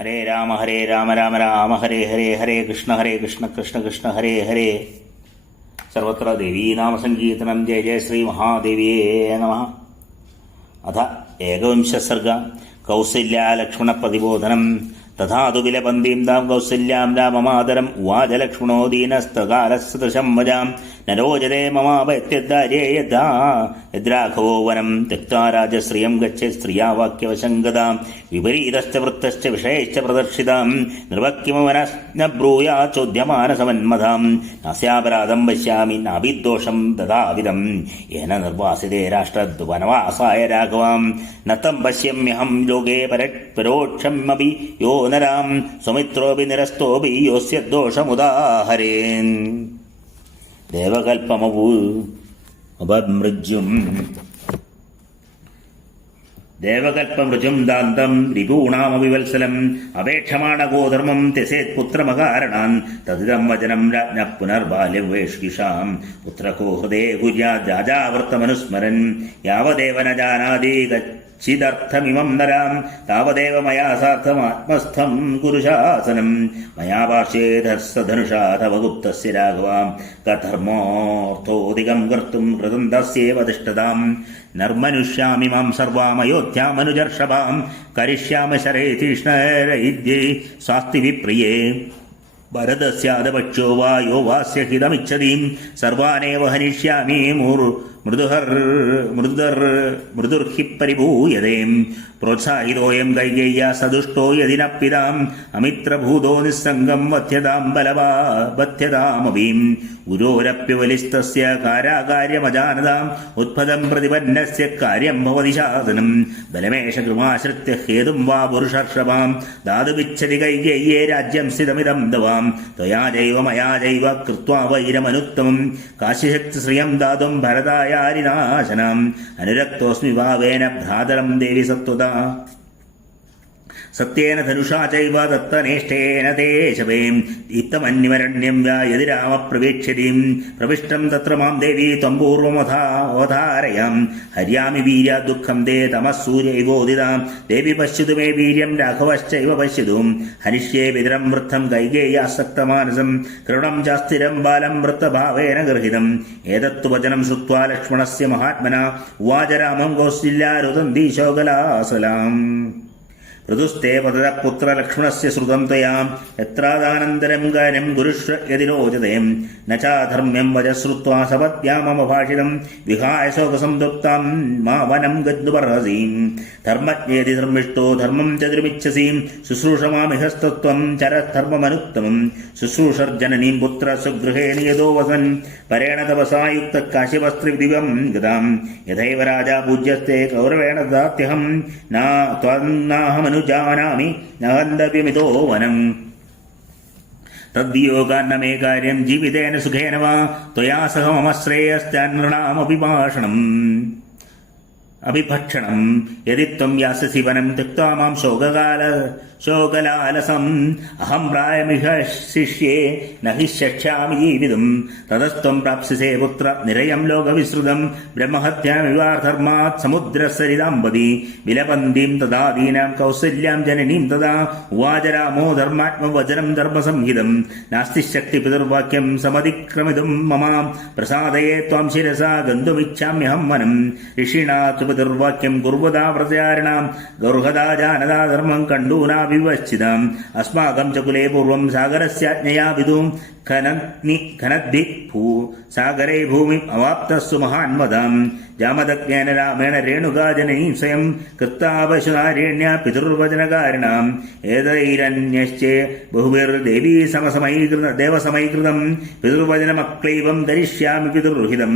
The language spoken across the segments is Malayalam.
ഹരേ രാമ രാമ രാമ ഹരേ ഹരേ ഹരേ കൃഷ്ണ കൃഷ്ണ കൃഷ്ണ ഹരേ ഹരേ. സർവത്ര ദേവീനാമസങ്കീർത്തനം. ജയ ജയ ശ്രീ മഹാദേവിയേ നമഃ. അഥ ഏകവിംശസർഗ. കൗസല്യാലക്ഷ്മണപ്രതിബോധനം. തഥാതു വിലപന്തിം താം കൗസല്യാം രാമമാതരം ഉവാച ലക്ഷ്മണോ ദീനസ്തകാലസദൃശം വജാം നരോജതേ മമാപത്യദ്ധാര്യേ യഥാ യദ്രാഘവോ വനം ത്യക്ത്വാ രാജശ്രിയം ഗച്ഛേത് സ്ത്രിയാ വാക്യവശങ്കതാം വിപരീതശ്ച വൃത്തശ്ച വിഷയശ്ച പ്രദർശിതാം നൃപക്കിമവന ബ്രൂയാ ചോദ്യമാനസമന്മതാം നാസ്യാപരാധം പശ്യാമി നാഭിദോഷം തഥാവിധം യേന നിർവാസിതേ രാഷ്ട്രദ്വനവാസായ രാഘവാം നതം പശ്യമ്യഹം ലോകേ പരോക്ഷമപി യോ നരാം സ്വമിത്രോപി നിരസ്തോപി യോസ്യ ദോഷമുദാഹരേൻ. ദേവകൽപ്പമൃജും ദാന്തം രിപൂണാമവിവത്സലം അപേക്ഷമാണകോ ധർമ്മം ത്യസേത് പുത്രമകാരണാൻ തദിദം വചനം രാജ്ഞ പുനർബാല്യം വേഷ്കിഷാം പുത്രകോ ഹൃദേ കുര്യാദ് രാജാവർത്തമനുസ്മരൻ യാവദേവ ന ജാനാതി ചിദർത്ഥമിമം നരാം താവദേവ മയാ സാർത്ഥമാത്മസ്ഥം കുരുശാസനം മയാ പാർശ്വേധർസധനുഷാ തവ ഗുപ്തസ്യ രാഘവാം കധർമ്മോർത്ഥോധികം കർത്തും കൃതം തസ്യേവ തിഷ്ഠതാം നർമനുഷ്യാമിമാം സർവാമയോധ്യാമനുജർഷഭാം കരിഷ്യാമ ശരേ തീഷ്ണരൈദ്യേ സ്വാസ്തി വിപ്രിയേ ഭരതസ്യാദപക്ഷോ വാ യോ വാസ്യ ഹിതമിച്ഛതീം സർവാനേവ ഹനിഷ്യാമി മൃദുർഹി പരിഭൂയതേ പ്രോത്സാഹിതോയം കൈകേയ്യ സദുഷ്ടോ യതിനപ്പിതാം അമിത്രഭൂതോ നിസ്സംഗം വധ്യതാം ബധ്യതാമപീം ഗുരോരപ്യവലിസ്തസ്യ കാരാകാര്യമജാനതാം ഉത്പദം പ്രതിപന്നസ്യ കാര്യം ഭവതി ശാസനം ബലമേഷ കൃമാശ്രിത്യ ഹേതും വാ പുരുഷർഷഭാം ദാതുമിച്ഛതി കൈകേയ്യേ രാജ്യം സ്ഥിതമിദം ദവാം ത്വയാ ജൈവ മയാ ജൈവ കൃത്വാ വൈരമനുത്തമം കാശിശക്തി ശ്രിയം ദാതും ഭരതായാരിനാശനം അനുരക്തോസ്മി ഭാവേന ഭ്രാതരം ദേവി സത്വത സത്യേന ധനുഷാ ചൈവ ദത്തനേഷ്ടേന തേ ശവേം ദീപ്തമന്യമരണ്യം യതി രാമ പ്രവേക്ഷ്യതീം പ്രവിഷ്ടം തത്ര മാം ദേവി ത്വം പൂർവമവധാരയാം ഹര്യാമി വീര്യ ദുഃഖം ദേ തമഃസൂര്യൈവോദിതാം ദേവി പശ്യതു മേ വീര്യം രാഘവശ്ചൈവ പശ്യതു ഹനിഷ്യേ പിതരം വൃദ്ധം കൈകേയ്യാസക്തമാനസം കരുണം ചാസ്ഥിരം ബാലം വൃത്തഭാവേന ഗർഹിതം ഏതത്തു വചനം ശ്രുത്വാ ലക്ഷ്മണസ്യ മഹാത്മന ഉവാച രാമം കൗസല്യാരുദന്തി ശോകലാസലാം ഋതുസ്തേ പതത പുത്രലക്ഷ്മണസ്യ ശ്രുതം ത്വയാ യത്രാദാനന്തരം ഗാനം ഗുരുഷ്വ യതിരോചതേ ന ചാധർമ്മ്യം വചശ്രുത്വാ സപത്യാമഭാഷിതം വിഹായ ശോകസംതൃപ്താം മാ വനം ഗദ്ദുപർഹസീം ധർമ്മജ്ഞേതി ധർമ്മിഷ്ടോ ധർമ്മം ചതുർമിച്ഛസീം ശുശ്രൂഷമാമിഹസ്തത്വം ചരധർമ്മമനുത്തമം ശുശ്രൂഷർജനനീം പുത്ര സ്വഗൃഹേ നിയതോ വസൻ പരേണ തപസായുക്ത കാശിവസ്ത്രിദിവം ഗതാം യഥൈവ രാജാ പൂജ്യസ്തേ കൗരവേണ ദാത്യഹം നാഹമനുജാനാമി നഹന്തവ്യമിതോ വനം തദ്വിയോഗാന്ന മേ കാര്യം ജീവിതേന സുഖേന വാ ത്വയാ സഹ മമ ശ്രേയസ്തനൃണാമഭിഭാഷണം അഭിഭക്ഷണം യദി ത്വം യാസ്യസി വനം ത്യക്ത്വാ മാം ശോകലാലസം അഹം പ്രായമിഹ ശിഷ്യേ നഹി ശക്ഷ്യാമി ജീവിതം തതസ്ത്വം പ്രാപ്സ്യസേ പുത്ര നിരയം ലോകവിശ്രുതം ബ്രഹ്മഹത്യാമിവാധർമാത് സമുദ്രസരിതാംബതി വിലപന്തിം തദാദീനാം കൗസല്യാം ജനനീം തദാ ഉവാച രാമോ ധർമാത്മവചനം ധർമ്മസംഹിതം നാസ്തി ശക്തി പിതർവാക്യം സമതിക്രമിതും മമ പ്രസാദയേ ത്വാം ശിരസാ ഗന്തുമിച്ഛാമ്യഹം വനം ഋഷിണാ പിതർവാക്യം കുർവതാ പ്രചാരിണാം ഗർഹദാ ജാനദാ ധർമ്മം കണ്ടൂനാ വിവശ്ചിതാം അസ്മാകം ച കുലേ പൂർവം സാഗരസ്യാജ്ഞയാ വിദും ഖനദ്ഭി സാഗരേ ഭൂമി അവാപ്തസ്സു മഹാൻവദാം ജാമദജ്ഞേന രാമേണ രേണുകാ ജനനീം സ്വയം കൃത്താപശുനാരേണ്യ പിതൃർവചനകാരിണാം ഏതൈരന്യശ്ചേ ബഹുഭിർദേവീ ദേവസമൈകൃതം പിതൃവചനമക്ലൈവം ധരിഷ്യാമി പിതൃഹിതം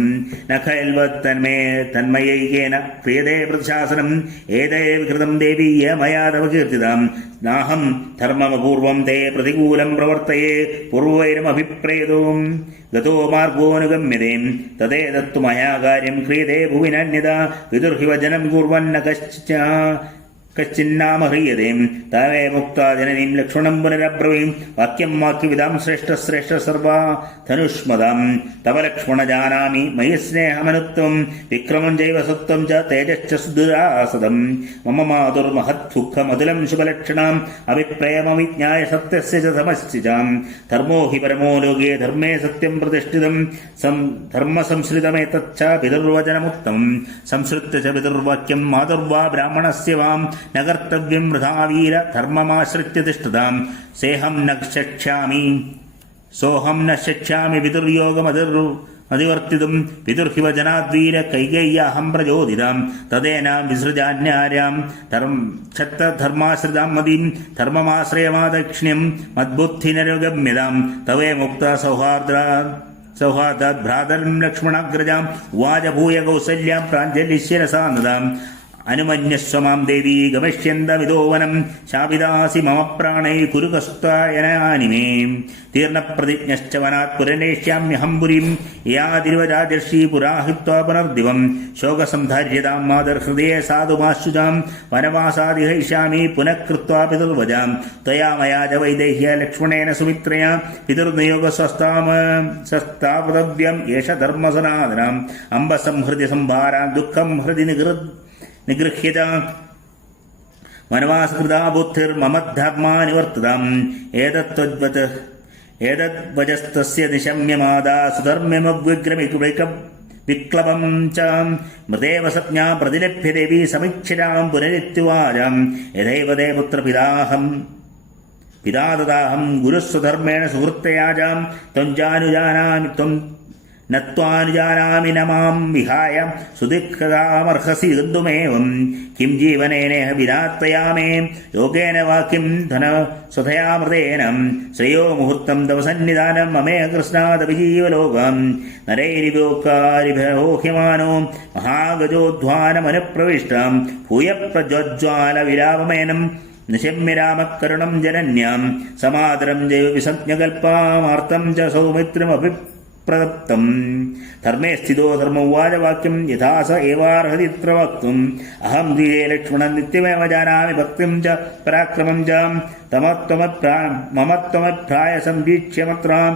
നഖൽവത്തന്മേ തന്മയൈകേന ക്രിയതേ പ്രതിശാസനം ഏതൈ കൃതം ദേവീയ മയാ തവ കീർത്തിതാം നാഹം ധർമ്മമപൂർവം തേ പ്രതികൂലം പ്രവർത്തയേ പൂർവൈരമഭിപ്രേതോം ഗതോ മാർഗോനുഗമ്യതേ തദേതത്തു മയാ കാര്യം ക്രിയതേ ഭുവിനന്യതാ പിതൃഹി വചനം കുർവന്ന കശ്ചിന്നാമ ഹ്രിയതേ തവേ മുക്താ ജനനീം ലക്ഷ്മണം പുനരബ്രവീം വാക്യം വാക്യവിദാം ശ്രേഷ്ഠ സർവാ ധനുഷ്മതാം തവ ലക്ഷ്മണ ജാനാമി മയി സ്നേഹമനുത്വം വിക്രമം ജൈവ സത്വം ച തേജശ്ച സുദുരാസദം മമ മാതുർമഹത് ദുഃഖമതുലം ശുഭലക്ഷണാം അഭിപ്രേമവിജ്ഞായ സത്യസ്യ ച തമസ്യ ച ധർമ്മോ ഹി പരമോ ലോകേ ധർമ്മേ സത്യം പ്രതിഷ്ഠിതം ധർമ്മസംശ്രിതമേതച്ഛ പിതൃവചനമുത്തമം സംശ്രിത്യ ച പിതൃവാക്യം മാതുർവാ ബ്രാഹ്മണസ്യ വാം ന കർത്തവ്യം വൃഥാ വീര ധർമ്മമാശ്രിത്യ തിഷ്ഠതാം സോഹം ന ശക്ഷ്യാമി പിതൃയോഗമതിവർത്തിതും പിതൃഹിവ ജനാദ്വീര കൈകയ്യാഹം പ്രചോദിതാം തദേന വിസൃജാന്യാരാം ധർമാശ്രിതാം മതീം ധർമ്മമാശ്രയമാദക്ഷിണ്യം മദ്ബുദ്ധിനരഗമ്യതാം തവേ മുക്ത സൗഹാർദ്ദാത് ഭ്രാതരം ലക്ഷ്മണാഗ്രജാം ഉവാച ഭൂയ കൗസല്യാം പ്രാഞ്ജലിശ്വരസാനദാം അനുമന്യസ്വമാം ദേവീ ഗമിഷ്യന്തമിതോവനം ശാപിതാസി മമ പ്രാണൈ കുരുകസ്തായനാനി മേ തീർണപ്രതിജ്ഞശ്ച വനാത് പുരനേഷ്യാമ്യഹം പുരീം യാതിരുവരാജർഷി പുരാഹിത്വാ പുനർദിവം ശോകസംധാര്യതാം മാതർഹൃദയെ സാധുമാശുജാം വനവാസാദിഹൈഷ്യാമി പുനഃകൃത്വാ പിതൃവജാം ത്വയാ മയാ ച വൈദേഹ്യ ലക്ഷ്മണേന സുമിത്രയാ പിതൃനിയോഗസ്വസ്ഥാപതവ്യം യേഷ ധർമ്മസനാതനാം അംബ സംഹൃതി സംഭാരാ ദുഃഖം ഹൃദി നിഗൃഹ്യത വനവാസകൃതാ ബുദ്ധിർമമദ്ധർമാനിവർത്തതാം ഏതദ്വജസ്തസ്യ നിശമ്യമാദാ സുധർമ്മ്യമഗ്വിഗ്രമിക്ലബം ച മൃദേവ സജ്ഞാ പ്രതിലഭ്യ ദേവീ സമീക്ഷിരാം പുനരിത്യുവാചാം യഥൈവ തേ പുത്രപിതാഹം പിതാദതാഹം ഗുരുസ്വധർമ്മേണ സുഹൃത്തയാജാം ത്വം നത്വാനുജാനാമി നമാം വിഹായ സുദിഖതാമർഹസി ഗന്ധുമേവം കിം ജീവനേനേഹ വിനാത്വയാമേ യോഗേന വാ കിം ധന സ്വധയാമൃതേന ശ്രേയോ മുഹൂർത്തം തവ സന്നിധാനം മമേ കൃഷ്ണാദവിജീവലോകം നരൈരിവോക്കാരിഭോഹ്യമാനോ മഹാഗജോധ്വാനമനുപ്രവിഷ്ടം ഭൂയ പ്രജ്വജ്വാല വിലാപമേനം നിശമ്യ രാമകരുണം ജനന്യാം സമാതരം ജൈവ വിസഞ്ജകൽപ്പാമാർത്തം ച സൗമിത്രമഭിപ്രദപ്തം ധർമ്മേ സ്ഥിതോ ധർമ്മവാചവാക്യം യഥാ സ ഏവാർഹതിത്ര വക്തും അഹം ദ്വിജേ ലക്ഷ്മണൻ നിത്യമേവ ജാനാമി ഭക്തിം ച പരാക്രമം ച മമത്വമഭ്രായ സംവീക്ഷ്യമത്രാം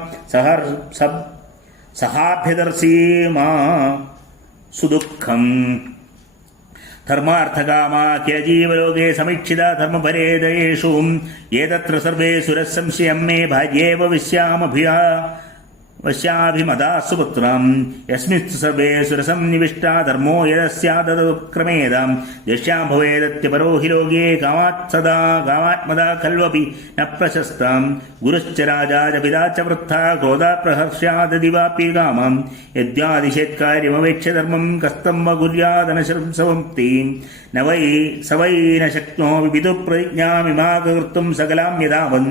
സഹാഭ്യദർശീമാ സുദുഃഖം ധർമാർത്ഥകാമാ കില ജീവലോകേ സമീക്ഷിത ധർമ്മപരേതയേഷു ഏതത്ര സർവേ സുരസംശയം മേ ഭാര്യേവ വശ്യാഭിമതാ സുപുത്രം യസ്മിസ്തു സർവേ സുരസംനിവിഷ്ടാ ധർമ്മോ യദസ്യാദക്രമേതാം യശ്യാം ഭവേദത്യപരോ ഹി ലോകേ കാമാത്മദാ ഖൽവപി ന പ്രശസ്താം ഗുരുശ്ച രാജാ ച പിതാ ച വൃദ്ധാ ക്രോധാ പ്രഹർഷ്യാദദിവാപി കാമാം യദ്വാദിശേത്കാര്യമവേക്ഷ്യ ധർമ്മം കസ്തം വ കുര്യാദനശംസവംതി സ വൈ ന ശക്നോ വിദുപ്രതിജ്ഞാമിമാകർത്തും സകലാം യഥാവൻ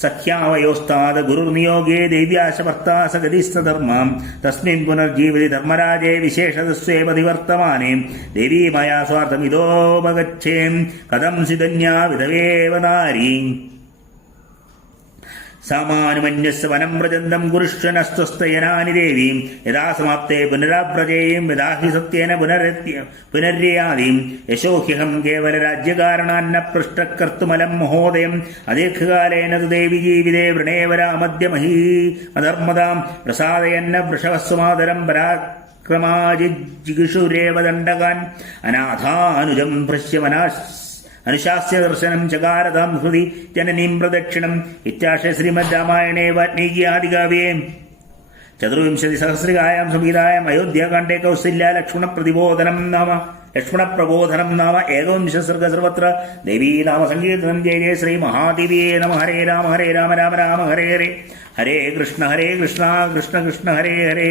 സഖ്യാവയോസ്താദ ഗുരുർനിയോഗേ ദൈവ്യാശഭർത്താ സഗതിസ്തധർമാം തസ്മിൻ പുനർജീവതി ധർമ്മരാജേ വിശേഷതസ്വേപതിവർത്തമാനേ ദേവീ മയാ സ്വാർത്ഥമിതോപഗച്ഛേം കഥം സിധന്യാ വിധവേവ നാരീ സാമാനുമന്യസ് വനം വ്രജന്തം കുരുഷ്വനസ്വസ്തയനാനി ദേവീം യഥാ സമാപ്തേ പുനരാവ്രജേയം യഥാ ഹി സത്യേന പുനര്യാദീം യശോഹ്യഹം കേവല രാജ്യകാരണാന്ന പൃഷ്ടകർത്തുമലം മഹോദയം അദീർഘകാലേന തു ദേവി ജീവിതേ വൃണേവരാമദ്യമഹീ അധർമ്മതാം പ്രസാദയന്ന വൃഷവസ്വമാതരം പരാക്രമാജിഗിഷുരേവ ദണ്ഡകാൻ അനാഥാനുജം അനുശാസ്യ ദർശനം ചകാരതാം ഹൃദി ജനനീം പ്രദക്ഷിണം ഇത്യാശയ ശ്രീമദ് രാമായണേ വാൽമീകിയാദികാവ്യേ ചതുർവിംശതിസഹസ്രികായാം സംഹിതായാം അയോധ്യാകാണ്ഡേ കൗസല്യ ലക്ഷ്മണപ്രബോധനം നാമ ഏകവിംശസർഗ സർവത്ര ദേവീ നാമ സങ്കീർത്തനം ജയ ജയ ശ്രീ മഹാദേവിയേ നമ ഹരേ രാമ രാമ രാമ ഹരേ ഹരേ ഹരേ കൃഷ്ണ കൃഷ്ണ കൃഷ്ണ ഹരേ ഹരേ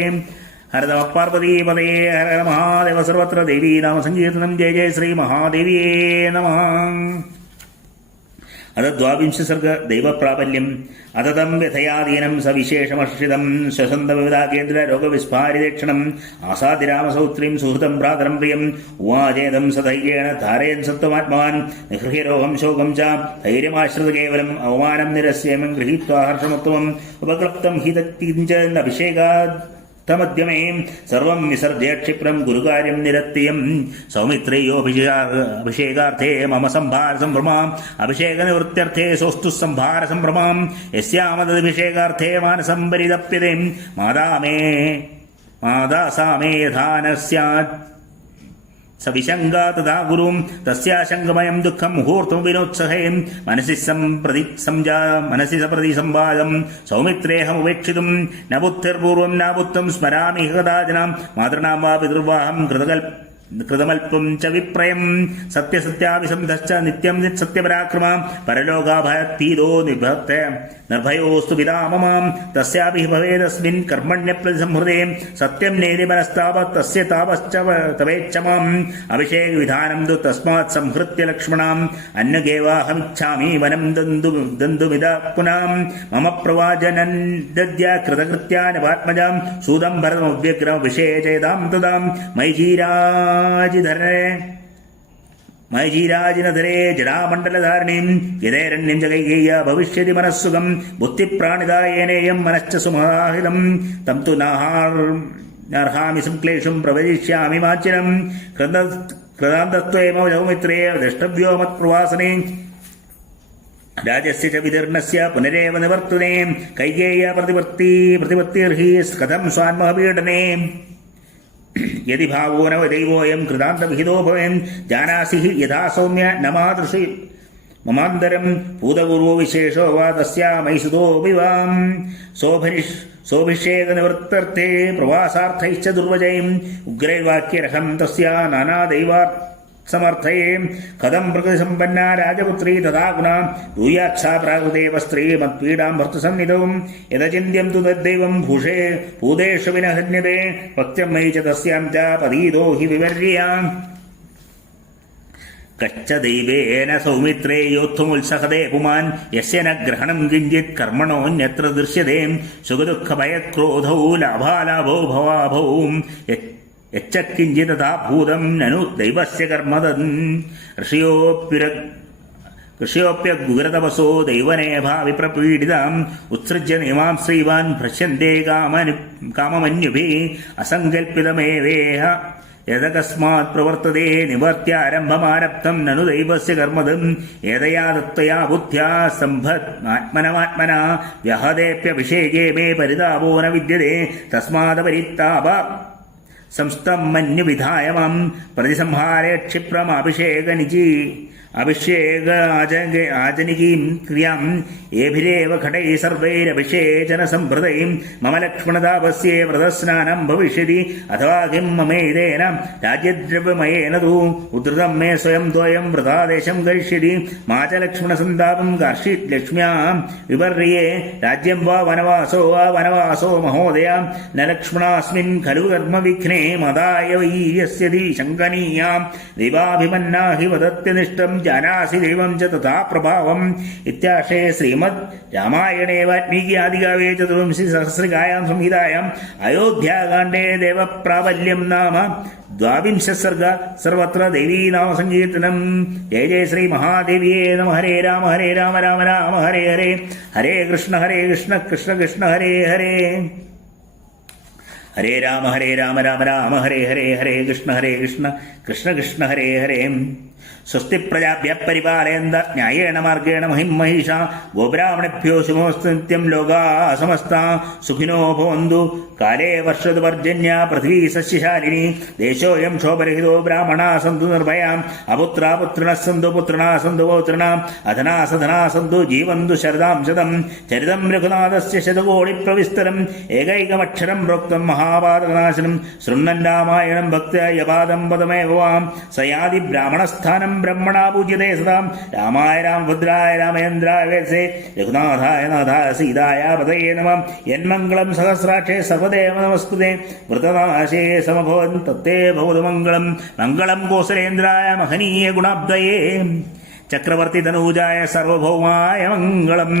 ഹര നമ പാർവതീപതയേ ഹര മഹാദേവ സർവത്ര ദേവീ നാമ സങ്കീർത്തനം ജയ ജയ ശ്രീ മഹാദേവിയേ നമഃ. അത ദ്വാവിംശസർഗ ദൈവപ്രാബല്യം അതതം വ്യഥയാധീനം സവിശേഷമർഷിതം ശ്വസന്തവിവിധാകേന്ദ്ര രോഗവിസ്ഫാരിതേക്ഷണം ആസാദിരാമസൗത്രീം സുഹൃതം ഭ്രാതരം പ്രിയം ഉവാചേദം സധൈര്യേണ ധാരയൻ സത്വമാത്മാൻ നിഹൃഹ്യരോഹം ശോകം ച ധൈര്യമാശ്രിത കേവലം അവമാനം നിരസ്യമം ഗൃഹീത്വാ ഹർഷമുത്തമം ഉപക്ലപ്തം ഹി തത്തിഞ്ച അഭിഷേകാ മധ്യമേ സർവം വിസർജ്യ ക്ഷിപ്രം ഗുരുകാര്യം നിരത്തിയം സൗമിത്രേയോഭിഷേകാർത്ഥേ മമ സംഭാര സംഭ്രമാം അഭിഷേക നിവൃത്യർത്ഥേ സോസ്തു സംഭാര സംഭ്രമാം യസ്യാമതഭിഷേകാർത്ഥേ മാനസം പരിതപ്യതേ മാതാസാമേ യഥാനസ്യാത് സവിശങ്കാ തഥാ ഗുരും തസ്യാശങ്കമയം ദുഃഖം മുഹൂർത്തം വിനോത്സഹേ മനസി സപ്രതി സംവാദം സൗമിത്രേഹമുപേക്ഷിതും ന ബുദ്ധിർപൂർവം നാബുദ്ധം സ്മരാമി കഥാചനാം മാതൃണാം വാ പിതൃവാഹം കൃതമൽപം ച വിപ്രയം സത്യസത്യാവിസന്ധശ്ച നിത്യം സത്യപരാക്രമാം പരലോകാഭയത്തീതോ നിർഭയോസ്തു പിതാമമാം തസ്യാപി ഭവേദസ്മിൻ കർമ്മണ്യപ്രതിസംഹൃതേ സത്യം നേതി മനസ്താവത് തസ്യ താപശ്ച തവേച്ഛമാം അഭിഷേക വിധാനം തു തസ്മാത് സംഹൃത്യ ലക്ഷ്മണാം അന്നഗേവാഹമിച്ഛാമി വനം ദന്തുമിത പുനാം മമ പ്രവാചനൻ ദദ്യ കൃതകൃത്യാനപാത്മജാം സൂതം ഭരതമവ്യഗ്രമഭിഷേചേതാം തദാം മൈജീരാജിനധരേ ജടാമണ്ഡലധാരണീം യഥേരണ്യം ച കൈകേയ്യ ഭവിഷ്യതി മനസ്സുഖം ബുദ്ധിപ്രാണിതായേനേയം മനശ്ച സുമഹാഹിതം തം തു നാർഹാമി സംക്ലേശം പ്രവചിഷ്യാമി മാച്ചിരം കൃതാന്തത്വേമ സൗമിത്രേ ദ്രഷ്ടവ്യോ മത്പ്രവാസനേ രാജസ്യ ച വിതീർണസ്യ പുനരേവ നിവർത്തുനേ കൈകേയ്യ പ്രതിപത്തിർഹി കഥം സ്വാത്മപീഡനേ യദി ഭാവോ നവ ദൈവോയം കൃതാന്തവിഹിതോ ഭവേൻ ജാനാസി യഥാ സൗമ്യ നമാദൃശി മമാന്തരം ഭൂതപൂർവോ വിശേഷോ വാ തസ്യാമൈസുതോ വിവാം സോഭിഷേക നിവൃത്തർത്ഥേ പ്രവാസാർത്ഥൈശ്ച ദുർവജയം ഉഗ്രൈർവാക്യരഹം തസ്യാ നാനാദൈവാർ സമർത്ഥയേ കഥം പ്രകൃതിസമ്പന്ന രാജപുത്രീ തഥാ ഗുണാ ഭൂയാച്ഛാ പ്രാകൃതേവ സ്ത്രീ മത്പീഡാം ഭർത്തസന്നിധവും യഥചിന്യം തു തദ്ദേവം ഭൂതേഷു വിനഹന്യതേ ഭക്ത്യം മയി ച തസ്യാം ച പതീതോ ഹി വിവർയാം കശ്ച ദൈവേന സൗമിത്രേ യോദ്ധുമുത്സഹതേ പുമാൻ യസ്യ ന ഗ്രഹണം കിഞ്ചിത് കർമ്മണോന്യത്ര ദൃശ്യതേ സുഖദുഃഖഭയക്രോധൗ ലാഭാലാഭോ ഭവാഭൗ യച്ചക്കിഞ്ചിതഥാ ഭൂതം നനു ദൈവസ്യ കർമ്മതൻ ഋഷിയോപ്യഗുരതപസോ ദൈവനേഭാ വിപ്രപീഡിതാം ഉത്സൃജ്യ നിയമാം ശ്രീവാൻ ഭ്രശ്യന്തേ കാമമന്യുഭിः അസങ്കൽപ്പിതമേവേഹ യതകസ്മാത് പ്രവർത്തതേ നിവർത്യാരംഭമാരബ്ധം നനു ദൈവസ്യ കർമ്മദം ഏതയാ ദത്തയാ ബുദ്ധ്യാ സമ്പത്മാത്മനമാത്മനാ വ്യഹദേപ്യഭിഷേകേ മേ പരിതാപോ ന വിദ്യതേ തസ്മാദപരിത്താപ സംസ്ഥം മന്യുവിധായ മാം പ്രതിസംഹാരേ ആജനികീം ക്രിയാം ഏഭിരേവ ഘടൈ സർവൈരഭിഷേചന സംഭൃതൈം മമ ലക്ഷ്മണതാപസ്യേ വ്രതസ്നാനം ഭവിഷ്യതി അഥവാ കിം മമേതേന രാജ്യദ്രവ്യമയേന തു ഉദ്ധൃതം മേ സ്വയം ദ്വയം വ്രതാദേശം കരിഷ്യതി മാ ച ലക്ഷ്മണസന്താപം കാർഷിത് ലക്ഷ്മ്യാം വിപർയേ രാജ്യം വാ വനവാസോ മഹോദയ ന ലക്ഷ്മണാസ്മിൻ ഖലു കർമ്മവിഘ്നേ മദായ വൈര്യസ്യതി ശങ്കനീയാം ദൈവാഭിമന്നാ ഹി വദത്യനിഷ്ടം ജാനാസി ദൈവം ച തഥാ പ്രഭാവം ഇത്യാശേ ശ്രീമദ് രാമായണേ വാൽമീകി ആദികാവ്യേ ചതുർവിംശതി സഹസ്രകായാം സംഹിതായാം അയോധ്യാകാണ്ഡേ ദേവപ്രാബല്യം നാമ 12 സർഗ സർവത്ര ദേവീ നാമ സങ്കീർത്തനം. ജയ ജയ ശ്രീ മഹാദേവിയേ നമ. ഹരേ രാമ രാമ രാമ ഹരേ ഹരേ, ഹരേ കൃഷ്ണ കൃഷ്ണ കൃഷ്ണ ഹരേ ഹരേ, ഹരേ രാമ രാമ ഹരേ ഹരേ, ഹരേ കൃഷ്ണ കൃഷ്ണ കൃഷ്ണ ഹരേ ഹരേ. സ്വസ്തി പ്രജാഭ്യ പരിപാലയന്ത ന്യായേണ മാർഗേണ മഹിം മഹിഷ ഗോബ്രാഹ്മണേഭ്യോ ശുഭമസ്തു നിത്യം ലോകാ സമസ്താ സുഖിനോ ഭവന്തു. കാലേ വർഷതു പർജന്യ പൃഥ്വീ സസ്യശാലിനി ദേശോയം ക്ഷോഭരഹിതോ ബ്രാഹ്മണാ സന്തു നിർഭയാം അപുത്രാ പുത്രിണഃ സന്തു പുത്രിണാ സന്തു പൗത്രിണാം അധനാ സധനാ സന്തു ജീവന്തു ശരദാം ശതം. ചരിതം രഘുനാഥസ്യ ശതകോടി പ്രവിസ്തരം ഏകൈകമക്ഷരം പ്രോക്തം മഹാപാതകനാശനം. ശൃണ്വൻ രാമായണം ഭക്ത്യാ യപാദം പദമേവ വാം സയാതി ബ്രാഹ്മണസ്ഥാനം ബ്രഹ്മണാ പൂജ്യതേ സദാം. രാമായ രാമഭദ്രായ രാമചന്ദ്രായ വേദസേ രഘുനാഥായ നാഥായ സീതായ പതയേ നമഃ. യന്മംഗളം സഹസ്രാക്ഷേ സർവദേവ നമസ്കുതേ വൃതനാശേ സമഭവൻ തത്തേ ഭവതു മംഗളം. മംഗളം കോസലേന്ദ്രായ മഹനീയ ഗുണാബ്ദയേ ചക്രവർത്തി തനൂജായ സാർവഭൗമായ മംഗളം.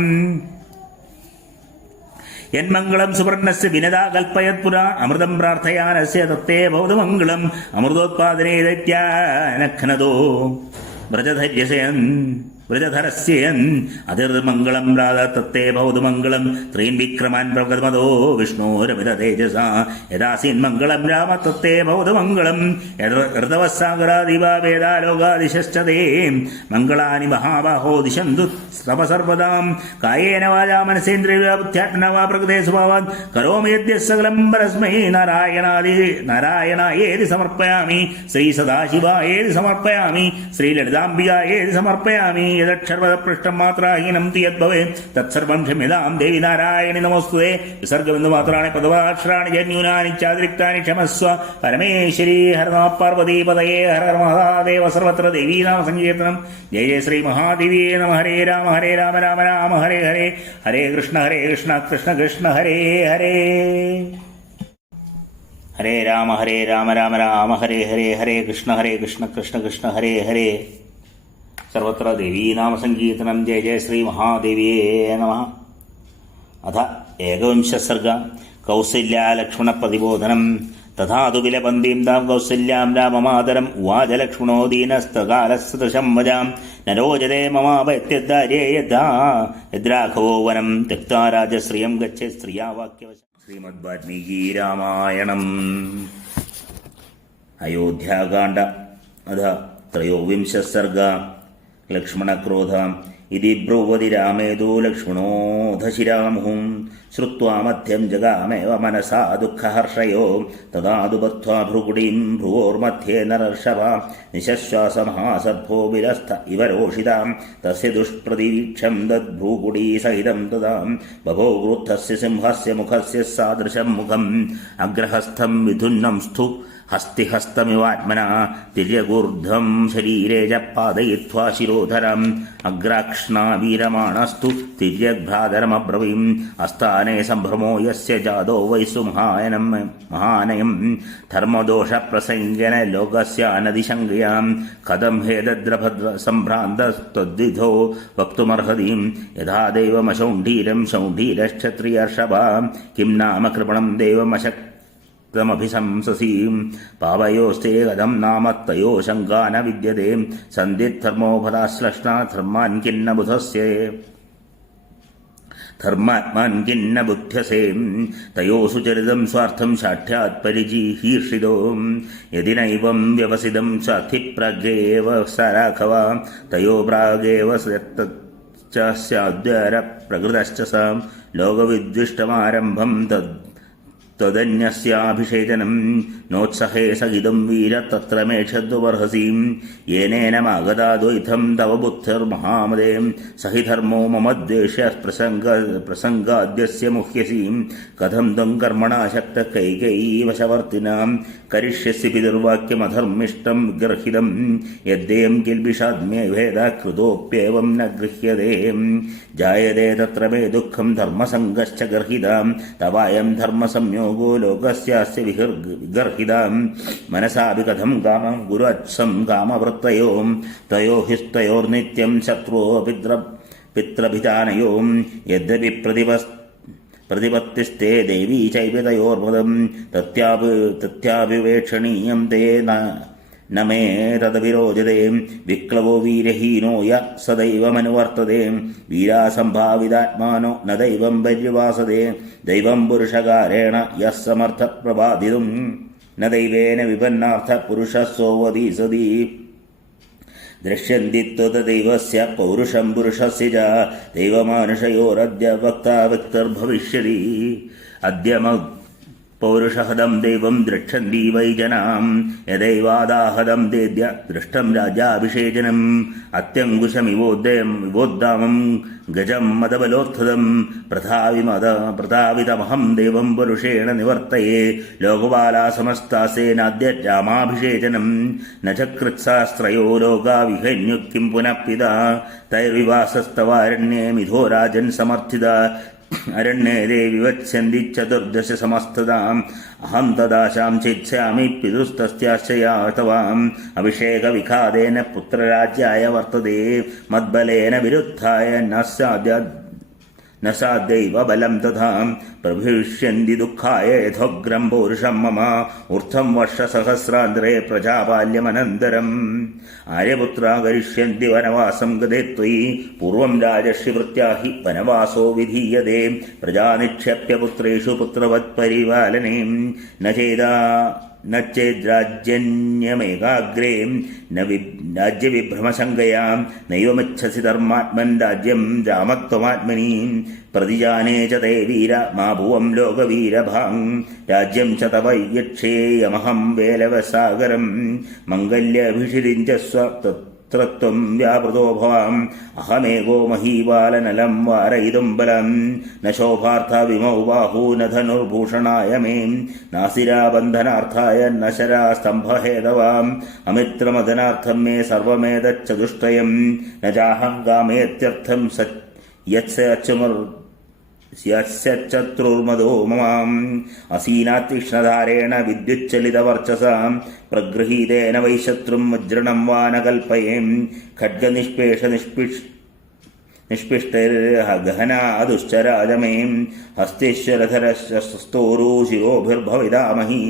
യന്മംഗളം സുവർണസ്യ വിനതാ കൽപ്പയത് പുരാ അമൃതം പ്രാർത്ഥയാനസ്യ തത്തേ ഭവതു മംഗളം. അമൃതോത്പാദനേ ദൈത്യാനഘ്നദോ വ്രജധര്യസയൻ വൃജധരസ്യൻ അതിർമംഗളം രാധത്തത്തെ ഭൗതുമംഗളം ത്രീൻ വിക്രമാൻ പ്രകൃതമതോ വിഷ്ണോരമിത തേജസ യഥാസീൻ മംഗളം രാമത്തത്തെ ഭൗതുമംഗളം ഋതവസാഗരാദിവാ വേദാലോകാദിശശ്ചതേ മംഗളാനി മഹാബാഹോ ദിശന്തു തവ സർവദാം കായേന വാചാ മനസേന്ദ്രിയ ബുദ്ധ്യാത്മനാ വാ പ്രകൃതേ സ്വഭാവാൻ കരോമി യദ്യഃ സകലം പരസ്മൈ നാരായണായേതി സമർപ്പയാമി ശ്രീ സദാശിവായേതി സമർപ്പയാമി ശ്രീ ലളിതാംബികായേതി സമർപ്പയാമി യദക്ഷരപദപൃഷ്ടം മാത്രാഹീനം തു യദ്ഭവേത് തത്സർവം ക്ഷമ്യതാം ദേവി നാരായണി നമോസ്തുതേ വിസർഗബിന്ദു മാത്രാണി പദവാക്ഷരാണി ജന്യൂനാനി ചാതിരിക്താനി ക്ഷമസ്വ പരമേശ്വരി ഹര നമഃ പാർവതീപതയേ ഹര ഹര മഹാദേവ സർവത്ര ദേവീനാമ സങ്കീർത്തനം ജയ ജയ ശ്രീ മഹാദേവിയേ നമഃ ഹരേ രാമ രാമ രാമ ഹരേ ഹരേ ഹരേ കൃഷ്ണ കൃഷ്ണ കൃഷ്ണ ഹരേ ഹരേ ഹരേ രാമ രാമ രാമ ഹരേ ഹരേ ഹരേ കൃഷ്ണ കൃഷ്ണ കൃഷ്ണ ഹരേ ഹരേ സർവത്ര ദേവീനാമസങ്കീർത്തനം ജയ ജയ ശ്രീ മഹാദേവിയേ നമഃ അഥ ഏകവിംശ സർഗ കൗസല്യാലക്ഷ്മണപ്രതിബോധനം തഥാതു വിലപന്തിം താം കൗസല്യാം രാമമാതരം ഉവാച ലക്ഷ്മണോ ദീനസ്തകാലസദൃശം വജാം നരോജതേ മമാപത്യദ്ധാര്യേ യദ്രാഘവോ വനം ത്യക്താ രാജശ്രിയം ഗച്ഛേ സ്ത്രിയാ വാക്യവശം. ശ്രീമദ് വാൽമീകി രാമായണം. അയോധ്യാകാണ്ഡ അഥ ത്രയോവിംശ സർഗ ലക്ഷ്മണക്രോധ ഇതി ബ്രുവതി രാമേതു ലക്ഷ്മണോധശിരാമുഹും ശ്രുത്വാ മധ്യം ജഗാമേവ മനസാ ദുഃഖഹർഷയോ തദാതു ബദ്ധ്വാ ഭ്രുകുടീം ഭ്രുവോർമധ്യേ നരർഷഭ നിശ്വാസമഹാസർഭോ വിരസ്ഥ ഇവ രോഷിതാം തസ്യ ദുഷ്പ്രതീക്ഷം തദ്ഭ്രൂകുടീ സഹിതം തദാ ബഭോ ക്രുദ്ധസ്യ സിംഹസ്യ മുഖസ്യ സാദൃശം മുഖം അഗ്രഹസ്ഥം വിധുന്നം സ്ഥു ഹസ്തിഹസ്തമിവാത്മന തിര്യഗൂർധ്വം ശരീരേ ച പാദയിത്വാ ശിരോധരം അഗ്രാക്ഷ്ണാവീരമാണസ്തു തിര്യഗ്ഭ്രാതരമബ്രവീം അസ്ഥാനെ സംഭ്രമോ യസ്യ ജാതോ വൈസു മഹാനയം ധർമ്മദോഷപ്രസംഗേന ലോകസ്യ അനതിശങ്കയാം കഥം ഹേതദ്രഭദ്ര സംഭ്രാന്തസ്ത്വദ്വിധോ വക്തുമർഹതീം യഥാ ദൈവമശൗണ്ഠീരം ശൗണ്ഠീരക്ഷത്രിയർഷഭ കിം നാമ കൃപണം ദൈവമശക് മഭിശംസസീം പാവയോസ്തേ കഥം നാമത്തയോ ശങ്കാ ന വിദ്യതേ സന്ധിധർമ്മോ ഫലാശ്ലഷ്ണ ധർമാൻ കിന്ന ബുധസ്യേ ധർമാത്മാൻ കിന്ന ബുദ്ധ്യസേ തയോസു ചരിതം സ്വാർത്ഥം സാക്ഷാത് പരിജിഹീർഷിതോ യദി നൈവം വ്യവസിതം സാധിപ്രഗേവ സരാഘവ തയോ പ്രാഗേവ സ്യാദ്വാര പ്രകൃതശ്ച സ ലോകവിദ്വിഷ്ടമാരംഭം ത്വദന്യസ്യാഭിഷേചനം നോത്സഹേ സഹിതം വീര തത്ര മേഷദ്വർഹസീം യേനേനമാഗതാദ്വൈതം തവ ബുദ്ധിർമഹാമദേ സഹി ധർമ്മോ മമ ദ്വേഷ്യ പ്രസംഗാദ്യസ്യ മുഹ്യസീം കഥം ത്വം കർമ്മണാ ശക്ത കൈകൈവശവർത്തിനാം കരിഷ്യസി പിതൃവാക്യമധർമ്മിഷ്ടം വിഗർഹിതം യദ്ദേയം കിൽബിഷാദ്മ്യേഭേദ കൃതോപ്യേവം ന ഗൃഹ്യതേ ജായതേ തത്ര മേ ദുഃഖം ധർമ്മസംഗശ്ച ഗർഹിതാം തവായം ധർമ്മസംയോ ലോകസ്യാസ്യ വിഗർഹിതാം മനസാഭി കഥം കാമം ഗുരുവത്സം കാമവൃത്തയോ തയോ ഹിസ്തയോർനിത്യം ശത്രുവോ പിതൃഭിജാനയോ യദ്യപി പ്രതിപത്തിസ്തേ ദേവീ ചൈവ തയോർമദം തത്യാഭിവേക്ഷണീയം തേ ന മേ തദ്വിരോചതേ വിക്ലവോ വീരഹീനോ യ സദൈവമനുവർത്തതേ വീരാസംഭാവിതാത്മാനോ ന ദൈവം പര്യവാസതേ ദൈവം പുരുഷകാരേണ യഃ സമർത്ഥപ്രബാധിതും ന ദൈവേന വിപന്നാർത്ഥ പുരുഷസ്സോവതീസതി ദൃശ്യന്തി ത്വദൈവസ്യ പൗരുഷം പുരുഷസ്യ ച ദൈവമാനുഷയോരദ്യ വക്താ വ്യക്തിർഭവിഷ്യതി അദ്യ പൗരുഷഹദം ദൈവം ദ്രക്ഷന്തി വൈ ജനാം യദൈവാദാഹദം ദേദ്യ ദൃഷ്ടം രാജാഭിഷേചനം അത്യങ്കുശമിവോദ്ദാമം ഗജം മദബലോത്ഥതം പ്രതാവിതമഹം ദേവം പുരുഷേണ നിവർത്തയേ ലോകപാലാ സമസ്താസേനാദ്യ രാമാഭിഷേചനം ന ചകൃത്സാസ്ത്രയോ ലോകാ വിഹന്യുക്കിം പുനഃ പിതാ തൈർവിവാസസ്തവാരണ്യേ മിഥോ രാജൻ സമർത്ഥിത അരണ്യേ ദേവി വത്സ്യന്തി ചതുർദശ സമസ്തതാം അഹം തദാശാം ചിത്സ്യാമി പിതൃസ്തസ്യാശ്ചയാ തവാം അഭിഷേകവിഘാതേന പുത്രരാജ്യായ വർത്തതേ മദ്ബലേന വിരുദ്ധായ ന न साध्यैव बलं तथा प्रभविष्यन्ति दुःखाय यथोग्रं पौरुषं मम ऊर्ध्वं वर्षसहस्रान्तरे प्रजापाल्यमनन्तरम् आर्यपुत्रा करिष्यन्ति वनवासं गते त्वयि पूर्वं राजर्षिवृत्या हि वनवासो विधीयते प्रजानिक्षेप्य पुत्रेषु पुत्रवत्परिपालने न चेद्राज्यन्यमेकाग्रे न राज्यविभ्रमशङ्कया नैवमिच्छसि धर्मात्मन् राज्यं रामत्वमात्मनि प्रतिजाने च ते वीर मा भुवं लोकवीरभाङ् राज्यं च तव यच्छेयमहं वेलवसागरं मङ्गल्यभिषिरिं च स्वत्वं व्यापृतो भवाम् अहमेको महीबालनलं वारयितुं बलं न शोभार्थ विमौ बाहू न धनुर्भूषणाय मे नासिराबन्धनार्थाय न शरास्तम्भहेतवाम् अमित्रमदनार्थं मे सर्वमेतच्चतुष्टयं न चाहं कामेत्यर्थं यस्य चत्रुर्मदो ममाम् असीनातीक्ष्णधारेण विद्युच्चलितवर्चसां प्रगृहीतेन वै शत्रुं वज्रणं वा न कल्पयेम् खड्गनिष्पिष्टैर्गहना दुश्चराजमें हस्तेश्वरधरस्तोरू शिरोभिर्भविदामहि